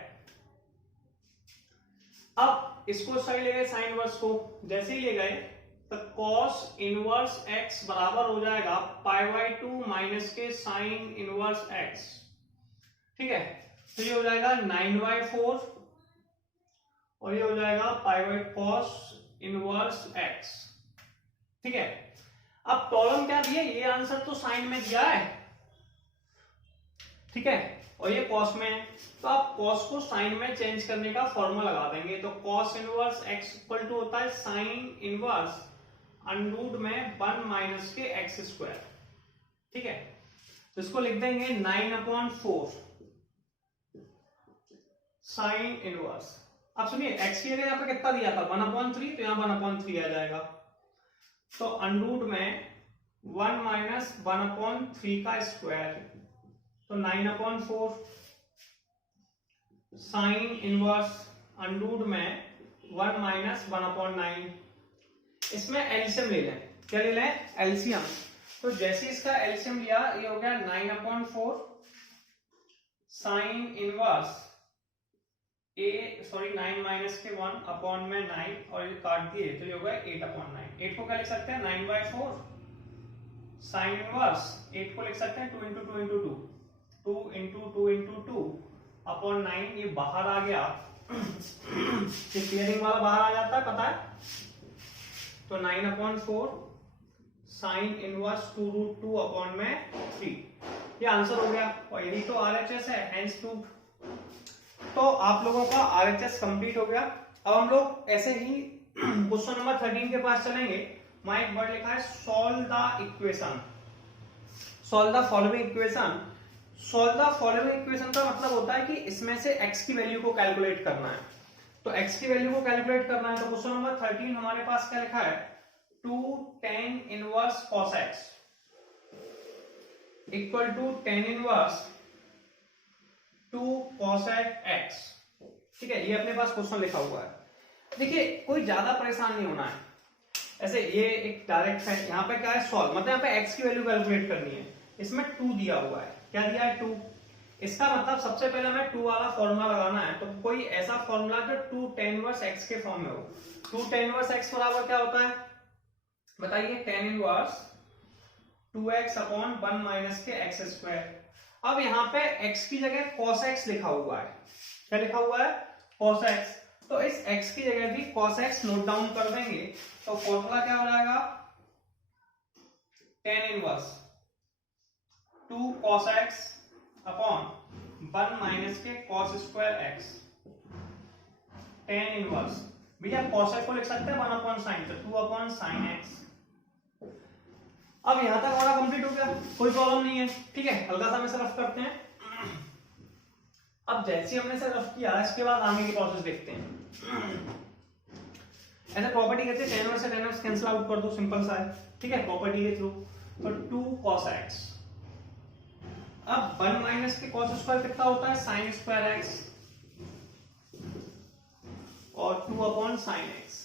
अब इसको सही ले गए साइन इनवर्स को, जैसे ही ले गए तो cos इनवर्स x बराबर हो जाएगा पाई बाई 2 माइनस के साइन इनवर्स x, ठीक है। तो ये हो जाएगा 9/4 और ये हो जाएगा pi by cos inverse x, ठीक है। अब प्रॉब्लम क्या दिया, ये आंसर तो साइन में दिया है, ठीक है, और ये cos में है, तो आप cos को साइन में चेंज करने का फॉर्मूला लगा देंगे। तो cos inverse x equal to होता है साइन इनवर्स अंडर में 1 माइनस के x स्क्वायर, ठीक है। तो इसको लिख देंगे 9/4 साइन इनवर्स। अब सुनिए x की जगह यहाँ पे कितना दिया था, 1/3, तो यहाँ 1/3 आ जाएगा। तो अंडर में 1 माइनस 1/3 का स्क्वायर, तो 9/4 साइन इनवर्स अंडर में 1 माइनस 1/9। इसमें एलसीएम ले लें। क्या ले लें, एलसीएम। तो जैसे इसका एलसीएम लिया, ये हो गया 9/4 साइन इनवर्स 9 माइनस के 1 अपॉन में 9 और ये काट दिए तो ये हो गया 8/9। 8 को क्या लिख सकते हैं, 9/4 साइन इनवर्स। 8 को लिख सकते हैं 2 into 2 into 2, 2 into 2 into 2 upon 9। ये बाहर आ गया, ये क्लियरिंग वाला बाहर आ जाता है, पता है। तो 9/4 साइन इनवर्स 2√2 अपॉन में 3, ये आंसर हो गया। और यही तो RHS है, हैंस प्रूव्ड। तो आप लोगों का आरएचएस कंप्लीट हो गया। अब हम लोग ऐसे ही क्वेश्चन नंबर 13 के पास चलेंगे। वहां एक वर्ड लिखा है solve the equation, solve the following equation. Solve the following equation का मतलब होता है कि इसमें से x की वैल्यू को कैलकुलेट करना है। तो x की वैल्यू को कैलकुलेट करना है तो क्वेश्चन नंबर 13 हमारे पास क्या लिखा है, 2 tan inverse cos x equal to tan inverse 2 cosec x। ठीक है, ये अपने पास क्वेश्चन लिखा हुआ है। देखिए कोई ज्यादा परेशान नहीं होना है, ऐसे ये एक डायरेक्ट है। यहाँ पे क्या है, सॉल्व मतलब यहाँ पे x की वैल्यू कैलकुलेट करनी है। इसमें 2 दिया हुआ है, क्या दिया है 2। इसका मतलब सबसे पहले हमें 2 वाला फॉर्मूला लगाना है। तो कोई ऐसा फॉर्मूला जो 2 tan इनवर्स x के फॉर्म में हो। 2 tan इनवर्स x बराबर क्या होता है बताइए, tan inverse 2x upon 1 minus के x स्क्वायर। अब यहाँ पे x की जगह cos x लिखा हुआ है, क्या लिखा हुआ है, cos x। तो इस x की जगह भी cos x नोट डाउन कर देंगे। तो फॉर्मूला क्या हो जाएगा, tan inverse 2 cos x upon 1 minus के cos square x। tan inverse भैया cos x को लिख सकते हैं 1 अपॉन साइन, तो 2 अपॉन साइन x। अब यहां तक हमारा कंप्लीट हो गया, कोई प्रॉब्लम नहीं है। ठीक है, हल्का सा हम इसे रफ करते हैं। अब जैसे हमने इसे रफ किया, इसके बाद आगे की प्रोसेस देखते हैं। ऐसे प्रॉपर्टी कहते हैं tan इनवर्स से tan इनवर्स कैंसिल आउट कर दो, सिंपल सा है। ठीक है, प्रॉपर्टी के थ्रू। तो 2 cos x, अब 1 माइनस के cos स्क्वायर कितना होता है, sin स्क्वायर x, और 2 अपॉन साइन x।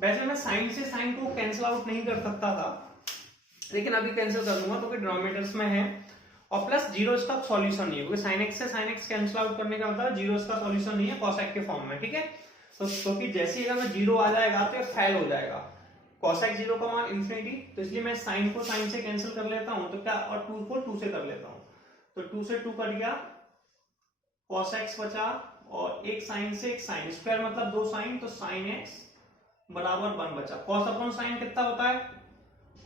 वैसे मैं साइन से साइन को कैंसिल आउट नहीं कर सकता था, लेकिन अभी कैंसिल कर दूंगा क्योंकि डिनोमिनेटर्स में है। और प्लस जीरो इसका सॉल्यूशन नहीं है, क्योंकि sin x से sin x कैंसिल आउट करने का मतलब जीरो इसका सॉल्यूशन नहीं है cos x के फॉर्म में। ठीक है, तो क्योंकि जैसे ही अगर जीरो आ जाएगा तो ये फेल हो जाएगा। cos x जीरो का मान इंफिनिटी, तो इसलिए मैं sin को sin से कैंसिल कर लेता हूं, तो क्या, और 2 को 2 से कर लेता हूं। तो 2 से 2 कट गया, cos x बचा, और एक sin से एक sin, स्क्वायर मतलब 2 sin, तो sin x बराबर 1 बचा। cos अपॉन sin कितना होता है,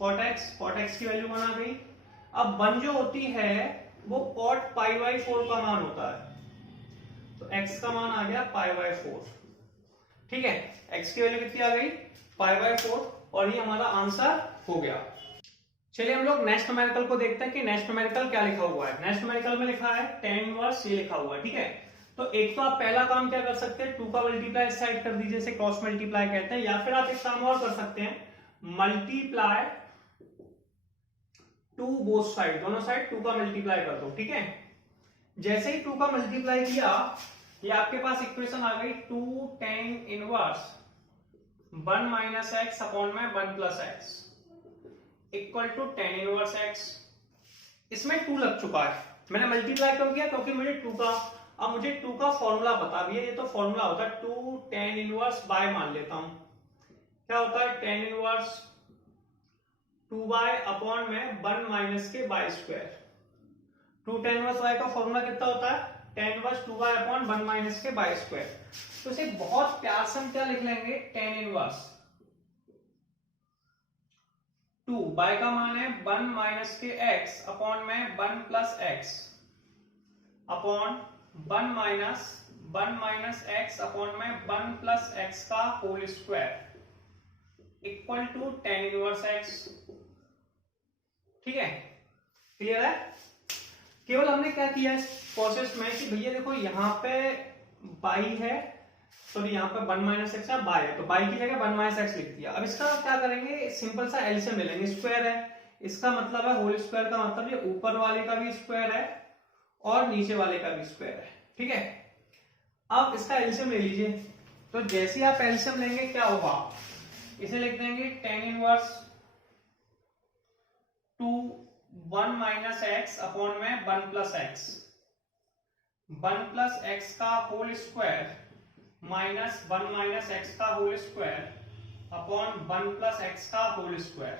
cot x, cot x की वैल्यू 1 आ गई। अब 1 जो होती है वो cot पाई बाई 4 का मान होता है, तो x का मान आ गया पाई बाई 4। ठीक है, x की वैल्यू कितनी आ गई, पाई बाई 4, और ये हमारा आंसर हो गया। चलिए हम लोग नेक्स्ट न्यूमेरिकल को देखते हैं कि नेक्स्ट न्यूमेरिकल क्या लिखा हुआ है। नेक्स्ट न्यूमेरिकल में लिखा है tan इनवर्स, ये लिखा हुआ है। ठीक है, तो एक तो आप पहला काम क्या कर सकते हैं, 2 का मल्टीप्लाई इस साइड कर दीजिए, इसे क्रॉस मल्टीप्लाई कहते हैं। या फिर आप एक काम और कर सकते हैं, मल्टीप्लाई 2 बोथ साइड, दोनों साइड 2 का मल्टीप्लाई कर दो। ठीक है, जैसे ही 2 का मल्टीप्लाई किया, ये आपके पास इक्वेशन आ गई 2 tan inverse 1 minus x upon में 1 plus x equal to tan inverse x। इसमें 2 लग चुका है, मैंने मल्टीप्लाई क्यों किया, क्योंकि मुझे 2 का, अब मुझे 2 का फॉर्मूला बता दिया। ये तो फॉर्मूला होता है 2 tan इनवर्स बाय, मान लेता हूं क्या होता है, tan इनवर्स 2 बाय अपॉन में 1 माइनस के y square. 2 tan inverse y का फॉर्मूला कितना होता है, tan inverse 2 y upon 1 minus के बाय स्क्वायर। तो इसे बहुत प्यार से हम क्या लिख लेंगे, tan इनवर्स 2 बाय का मान है 1 माइनस के x अपॉन में 1 plus x upon 1 minus x upon में 1 प्लस x का whole square equal to tan inverse x। ठीक है, क्लियर है। केवल हमने क्या किया है प्रोसेस में कि भैया देखो यहाँ पे बाई है, सॉरी यहाँ पे 1 माइनस एक्स है, बाई है, तो बाई की जगह 1 माइनस एक्स लिख दिया। अब इसका क्या करेंगे, सिंपल सा एलसीएम ले लेंगे। स्क्वायर है, इसका मतलब है होल स्क्वायर का मतलब ये ऊपर वाले का भी स्क्वायर है और नीचे वाले का भी स्क्वायर है। ठीक है, अब इसका एलसीएम ले लीजिए। तो जैसे ही आप एलसीएम लेंगे क्या होगा, इसे लिख देंगे tan inverse 2 1 minus x upon में 1 प्लस एक्स, 1 प्लस एक्स का whole square minus 1 minus x का whole square upon 1 plus x का होल स्क्वायर।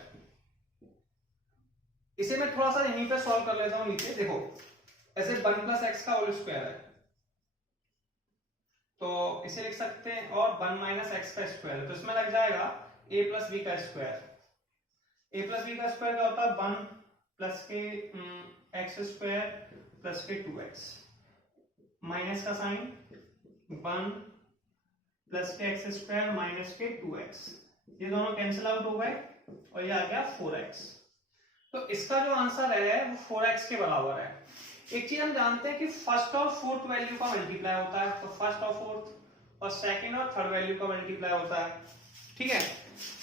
इसे मैं थोड़ा सा यहीं पे सॉल्व कर लेता हूं नीचे। देखो ऐसे 1 प्लस एक्स का होल स्क्वायर है, तो इसे लिख सकते हैं, और 1 माइनस एक्स का स्क्वायर है, तो इसमें लग जाएगा a प्लस बी का स्क्वायर। a प्लस बी का स्क्वायर क्या होता है, 1 प्लस के एक्स स्क्वायर प्लस के 2x, माइनस का साइन 1 प्लस के एक्स स्क्वायर माइनस के 2x, ये दोनों कैंसिल आउट हो गए और ये आ गया 4x। तो इसका जो आंसर है वो 4x के बराबर है। एक चीज हम जानते हैं कि फर्स्ट और फोर्थ वैल्यू का मल्टीप्लाई होता है, तो फर्स्ट और फोर्थ और सेकंड और थर्ड वैल्यू का मल्टीप्लाई होता है, ठीक है।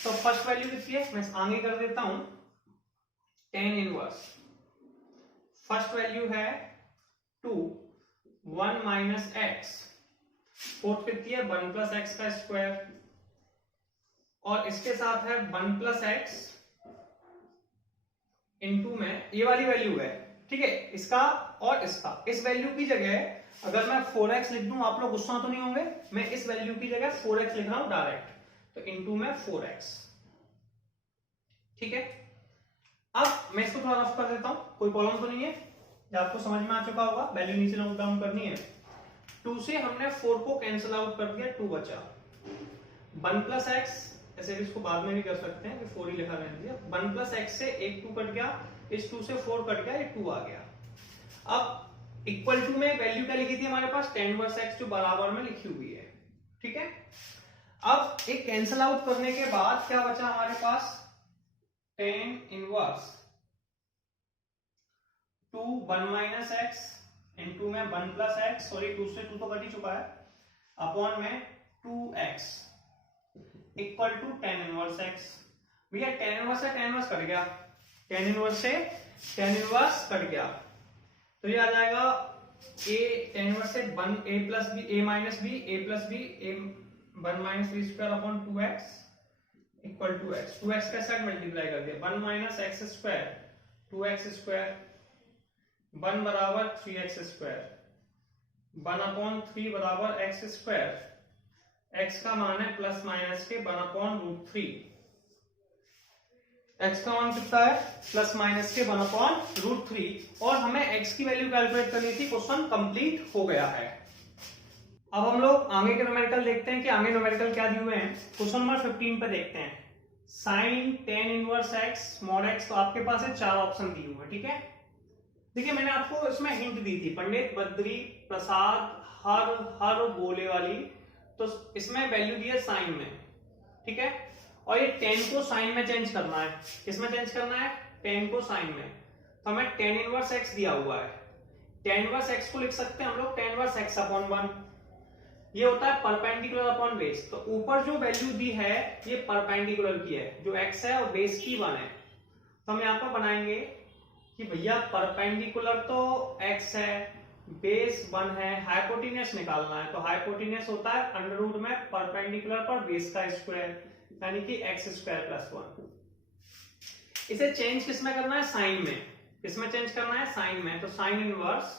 तो फर्स्ट वैल्यू कितनी है, मैं आगे कर देता हूं, tan इनवर्स। फर्स्ट वैल्यू है 2, 1 माइनस एक्स, फोर्थ कितनी है 1 प्लस एक्स का स्क्वायर, और इसके साथ है 1 प्लस एक्स इंटू में ये वाली वैल्यू है, ठीक है, इसका और इसका। इस वैल्यू की जगह अगर मैं 4x लिख दूं, आप लोग गुस्सा तो नहीं होंगे, मैं इस वैल्यू की जगह 4x लिख रहा हूं डायरेक्ट, तो इंटू में 4x, ठीक है। अब मैं इसको थोड़ा रफ कर देता हूं, कोई प्रॉब्लम तो नहीं है, ये आपको समझ में आ चुका होगा। वैल्यू नीचे नोट डाउन करनी है। 2 से हमने 4 को कैंसिल आउट कर दिया, 2 बचा। 1 प्लस एक्स, ऐसे भी इसको बाद में भी कर सकते हैं कि 4 ही लिखा रहने दिया। 1 प्लस एक्स से एक 2 कट गया, इस 2 से 4 कट गया, ये 2 आ गया। अब इक्वल टू में वैल्यू क्या लिखी थी हमारे पास, tan इनवर्स x, जो बराबर में लिखी हुई है, ठीक है। अब एक कैंसिल आउट करने के बाद क्या बचा हमारे पास, tan inverse 2 1 minus x into में 1 प्लस एक्स, सॉरी 2 से 2 तो कट ही चुका है, अपॉन में 2x equal to tan inverse x। भैया tan इनवर्स से tan इनवर्स कट गया, tan इनवर्स से tan इनवर्स कट गया, तो ये आ जाएगा a tan इनवर्स से 1 a plus b, a minus b, a plus b, a 1 minus b square upon 2x equal to x। 2x का साथ मल्टीप्लाई कर दिया, 1 minus x square 2x square, 1 बराबर 3x स्क्वायर, 1 अपॉन 3 बराबर x square, x का मान है plus minus के 1 अपॉन रूट 3, x का मान कितना है प्लस माइनस के 1 अपॉन रूट 3, और हमें x की वैल्यू कैलकुलेट करनी थी। क्वेश्चन कंप्लीट हो गया है। अब हम लोग आगे के न्यूमेरिकल देखते हैं कि आगे न्यूमेरिकल क्या दिए हुए हैं। क्वेश्चन नंबर 15 पे देखते हैं, sine tan inverse x mod x। तो आपके पास है 4 ऑप्शन दिए हुए हैं, ठीक है। देखिए मैंने आपको इसमें हिंट दी थी, पंडित बद्री प्रसाद हर बोले वाली, तो इसमें वैल्यू दी है साइन में, ठीक है। और ये tan को साइन में चेंज करना है, किसमें चेंज करना है, tan को साइन में, तो हमें tan इनवर्स x दिया हुआ है। tan इनवर्स x को लिख सकते हैं हम लोग tan इनवर्स x अपॉन 1, ये होता है परपेंडिकुलर अपॉन बेस। तो ऊपर जो वैल्यू दी है ये परपेंडिकुलर की है, जो x है और बेस की 1 है, तो हम यहाँ पर बनाएंगे कि भैया परपेंडिकुलर तो x है, बेस 1 है, हाइपोटेन्यूस निकालना है, तो हाइपोटेन्यूस होता है अंडर रूट में परपेंडिकुलर पर बेस का स्क्वायर, यानी कि x स्क्वायर प्लस 1। इसे चेंज किसमें करना है, साइन में, किसमें चेंज करना है, साइन में, तो sine inverse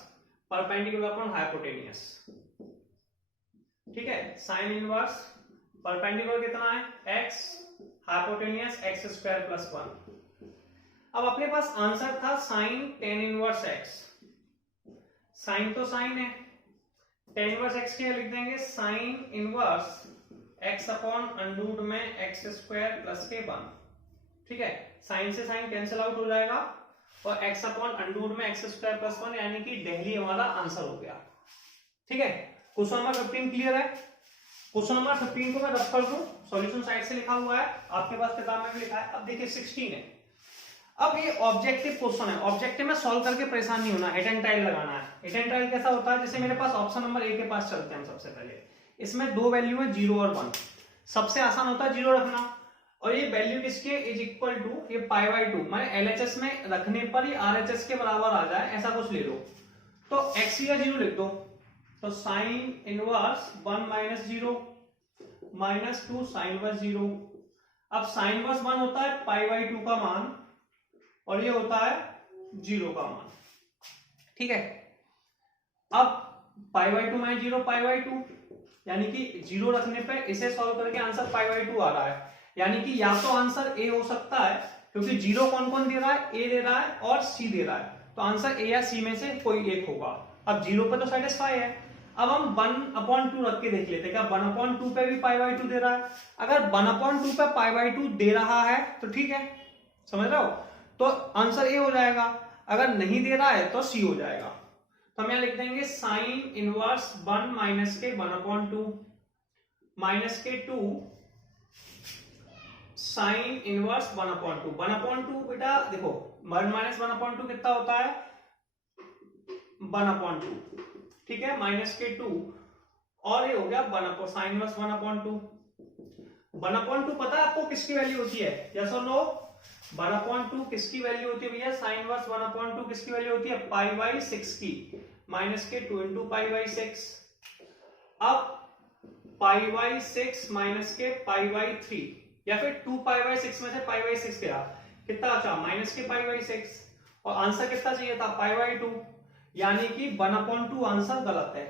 perpendicular upon hypotenuse, ठीक है। साइन इनवर्स परपेंडिकुलर कितना है x, hypotenuse x square plus 1। अब अपने पास आंसर था sine tan inverse x, sine तो साइन है, tan इनवर्स x के लिख देंगे sine inverse x upon under में x स्क्वायर प्लस के 1, ठीक है। साइन से साइन कैंसिल आउट हो जाएगा और x अपॉन अंडर में x स्क्वायर प्लस 1, यानी कि दिल्ली हमारा आंसर हो गया, ठीक है। क्वेश्चन नंबर 15 क्लियर है। क्वेश्चन नंबर 15 को मैं रफ कर दूं, सॉल्यूशन साइड से लिखा हुआ है, आपके पास किताब में भी लिखा है। अब देखिए 16 है, अब ये ऑब्जेक्टिव क्वेश्चन है, ऑब्जेक्टिव में सॉल्व करके परेशान नहीं होना, हिट एंड टाइल लगाना है। हिट एंड टाइल कैसा होता है, जैसे मेरे पास ऑप्शन नंबर ए के पास चलते हैं हम सबसे पहले, इसमें 2 वैल्यू है 0 और 1, सबसे आसान होता है 0 रखना, और ये वैल्यू किसके इज इक्वल टू ये π/2, माने LHS में रखने पर ये RHS के बराबर आ जाए, ऐसा कुछ ले लो, तो x या 0 लिख दो, तो sine inverse 1 minus 0 minus 2 sine inverse 0। अब साइन इनवर्स 1 होता है π/2 का मान, और ये होता है 0 का मान, ठीक है। अब π/2 माइनस 0 π/2, यानी कि 0 रखने पे इसे सॉल्व करके आंसर π/2 आ रहा है, यानी कि या तो आंसर ए हो सकता है, क्योंकि 0 कौन कौन दे रहा है, ए दे रहा है और सी दे रहा है, तो आंसर ए या सी में से कोई एक होगा। अब 0 पे तो सेटिस्फाई है। अब हम 1/2 रख के देख लेते हैं, क्या 1/2 पे भी π/2 दे रहा है। अगर 1/2 पे π/2 दे रहा है तो ठीक है, समझ रहे हो, तो आंसर ए हो जाएगा, अगर नहीं दे रहा है तो सी हो जाएगा। तो हम यहां लिख देंगे साइन इनवर्स 1 माइनस के 1/2 माइनस के 2 साइन इनवर्स 1/2 1/2 बेटा देखो 1 माइनस 1/2 कितना होता है 1/2, ठीक है, माइनस के 2 और ये हो गया 1 साइन इनवर्स 1/2 1/2 पता है आपको किसकी वैल्यू होती है, यस और नो? 1/2 किसकी वैल्यू होती है भैया, साइन इनवर्स 1/2 किसकी वैल्यू होती है π/6 की, माइनस के 2 इंटू π/6। अब π/6 माइनस के π/3 या फिर 2π/6 में से π/6 गया, कितना बचा माइनस के π/6 और आंसर कितना चाहिए था π/2, यानी कि 1/2 आंसर गलत है।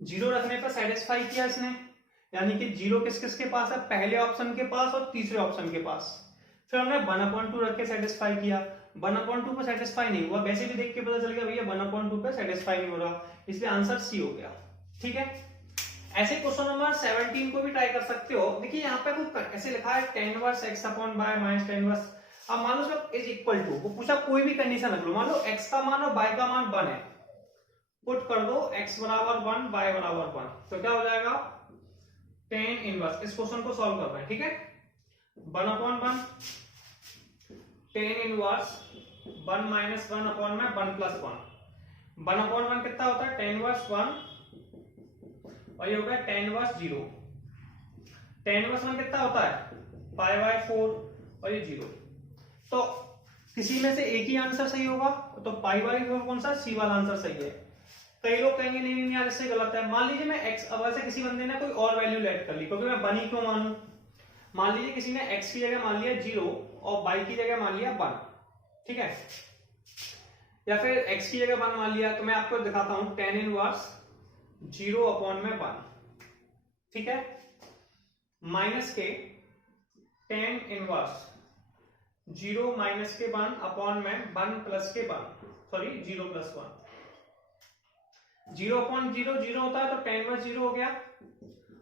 जीरो रखने पर सेटिस्फाई किया इसने, यानी कि जीरो किस किस के पास है, पहले ऑप्शन के पास और तीसरे ऑप्शन के पास। फिर हमने 1/2 रख के सेटिस्फाई किया, 1/2 पे सेटिस्फाई नहीं हुआ, वैसे भी देख के पता चल गया भैया 1/2 पे सेटिस्फाई नहीं हो रहा, इसलिए आंसर सी हो गया। ठीक है, ऐसे क्वेश्चन नंबर 17 को भी ट्राई कर सकते हो। देखिए यहाँ पे कुछ ऐसे लिखा है tan inverse x upon y minus tan inverse, अब मान लो सब इज इक्वल टू, वो पूछा कोई भी कंडीशन रख लो, मान लो x का मान और y का मान 1 है, पुट कर दो x बराबर 1 y बराबर 1, तो क्या हो जाएगा tan इनवर्स। इस क्वेश्चन को सॉल्व करना है, ठीक है, 1/1 tan इनवर्स 1 माइनस 1 अपॉन में 1 प्लस 1, 1/1 कितना होता है tan इनवर्स 1 और ये हो गया tan इनवर्स 0, tan इनवर्स 1 कितना होता है π/4 और ये 0, तो किसी में से एक ही आंसर सही होगा, तो π/4 कौन सा, सी वाला आंसर सही है। कई लोग कहेंगे नहीं नहीं यार इससे गलत है, मान लीजिए मैं x, अब ऐसे किसी बंदे ने कोई और वैल्यू ऐड कर ली, क्योंकि मैं बनी क्यों मानूं, मान लीजिए किसी ने x की जगह मान लिया 0 और y की जगह मान लिया 1, ठीक है, या फिर x की जगह 1 मान लिया, तो मैं आपको दिखाता हूं tan इनवर्स 0 अपॉन में 1, ठीक है, माइनस के tan इनवर्स 0 माइनस के 1 अपॉन में 1 प्लस के 1, सॉरी 0 प्लस 1, 0 अपॉन 0 0 होता है, तो tan इनवर्स 0 हो गया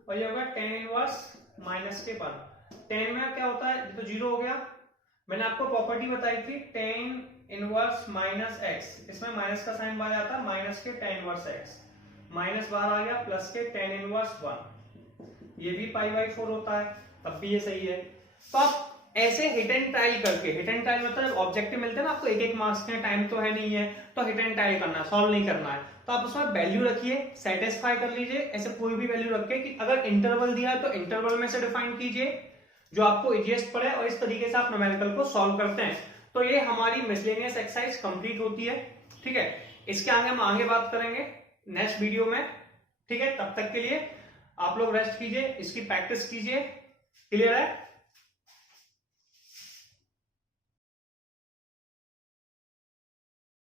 और ये होगा tan इनवर्स माइनस के 1, tan में क्या होता है, तो 0 हो गया। मैंने आपको प्रॉपर्टी बताई थी tan इनवर्स माइनस x, इसमें माइनस का साइन बाहर आता है, माइनस के tan इनवर्स x, माइनस बाहर आ गया प्लस के tan इनवर्स 1, ये भी π/4 होता है, तब भी ये सही है। तो आप ऐसे हिट एंड ट्रायल करके, हिट एंड ट्रायल मतलब ऑब्जेक्टिव मिलते हैं ना आपको, एक एक मार्क्स के, टाइम तो है नहीं है, तो हिट एंड ट्रायल करना है, सॉल्व नहीं करना है, तो आप उसमें वैल्यू रखिए, सेटिस्फाई कर लीजिए, ऐसे कोई भी वैल्यू रख के, कि अगर इंटरवल दिया है तो इंटरवल में से डिफाइन कीजिए जो आपको इजीएस्ट पड़े, और इस तरीके से आप न्यूमेरिकल को सॉल्व करते हैं, तो ये हमारी मिसलेनियस एक्सरसाइज कंप्लीट होती है। ठीक है, इसके आगे हम आगे बात करेंगे नेक्स्ट वीडियो में, ठीक है, तब तक के लिए आप लोग रेस्ट कीजिए, इसकी प्रैक्टिस कीजिए, क्लियर है।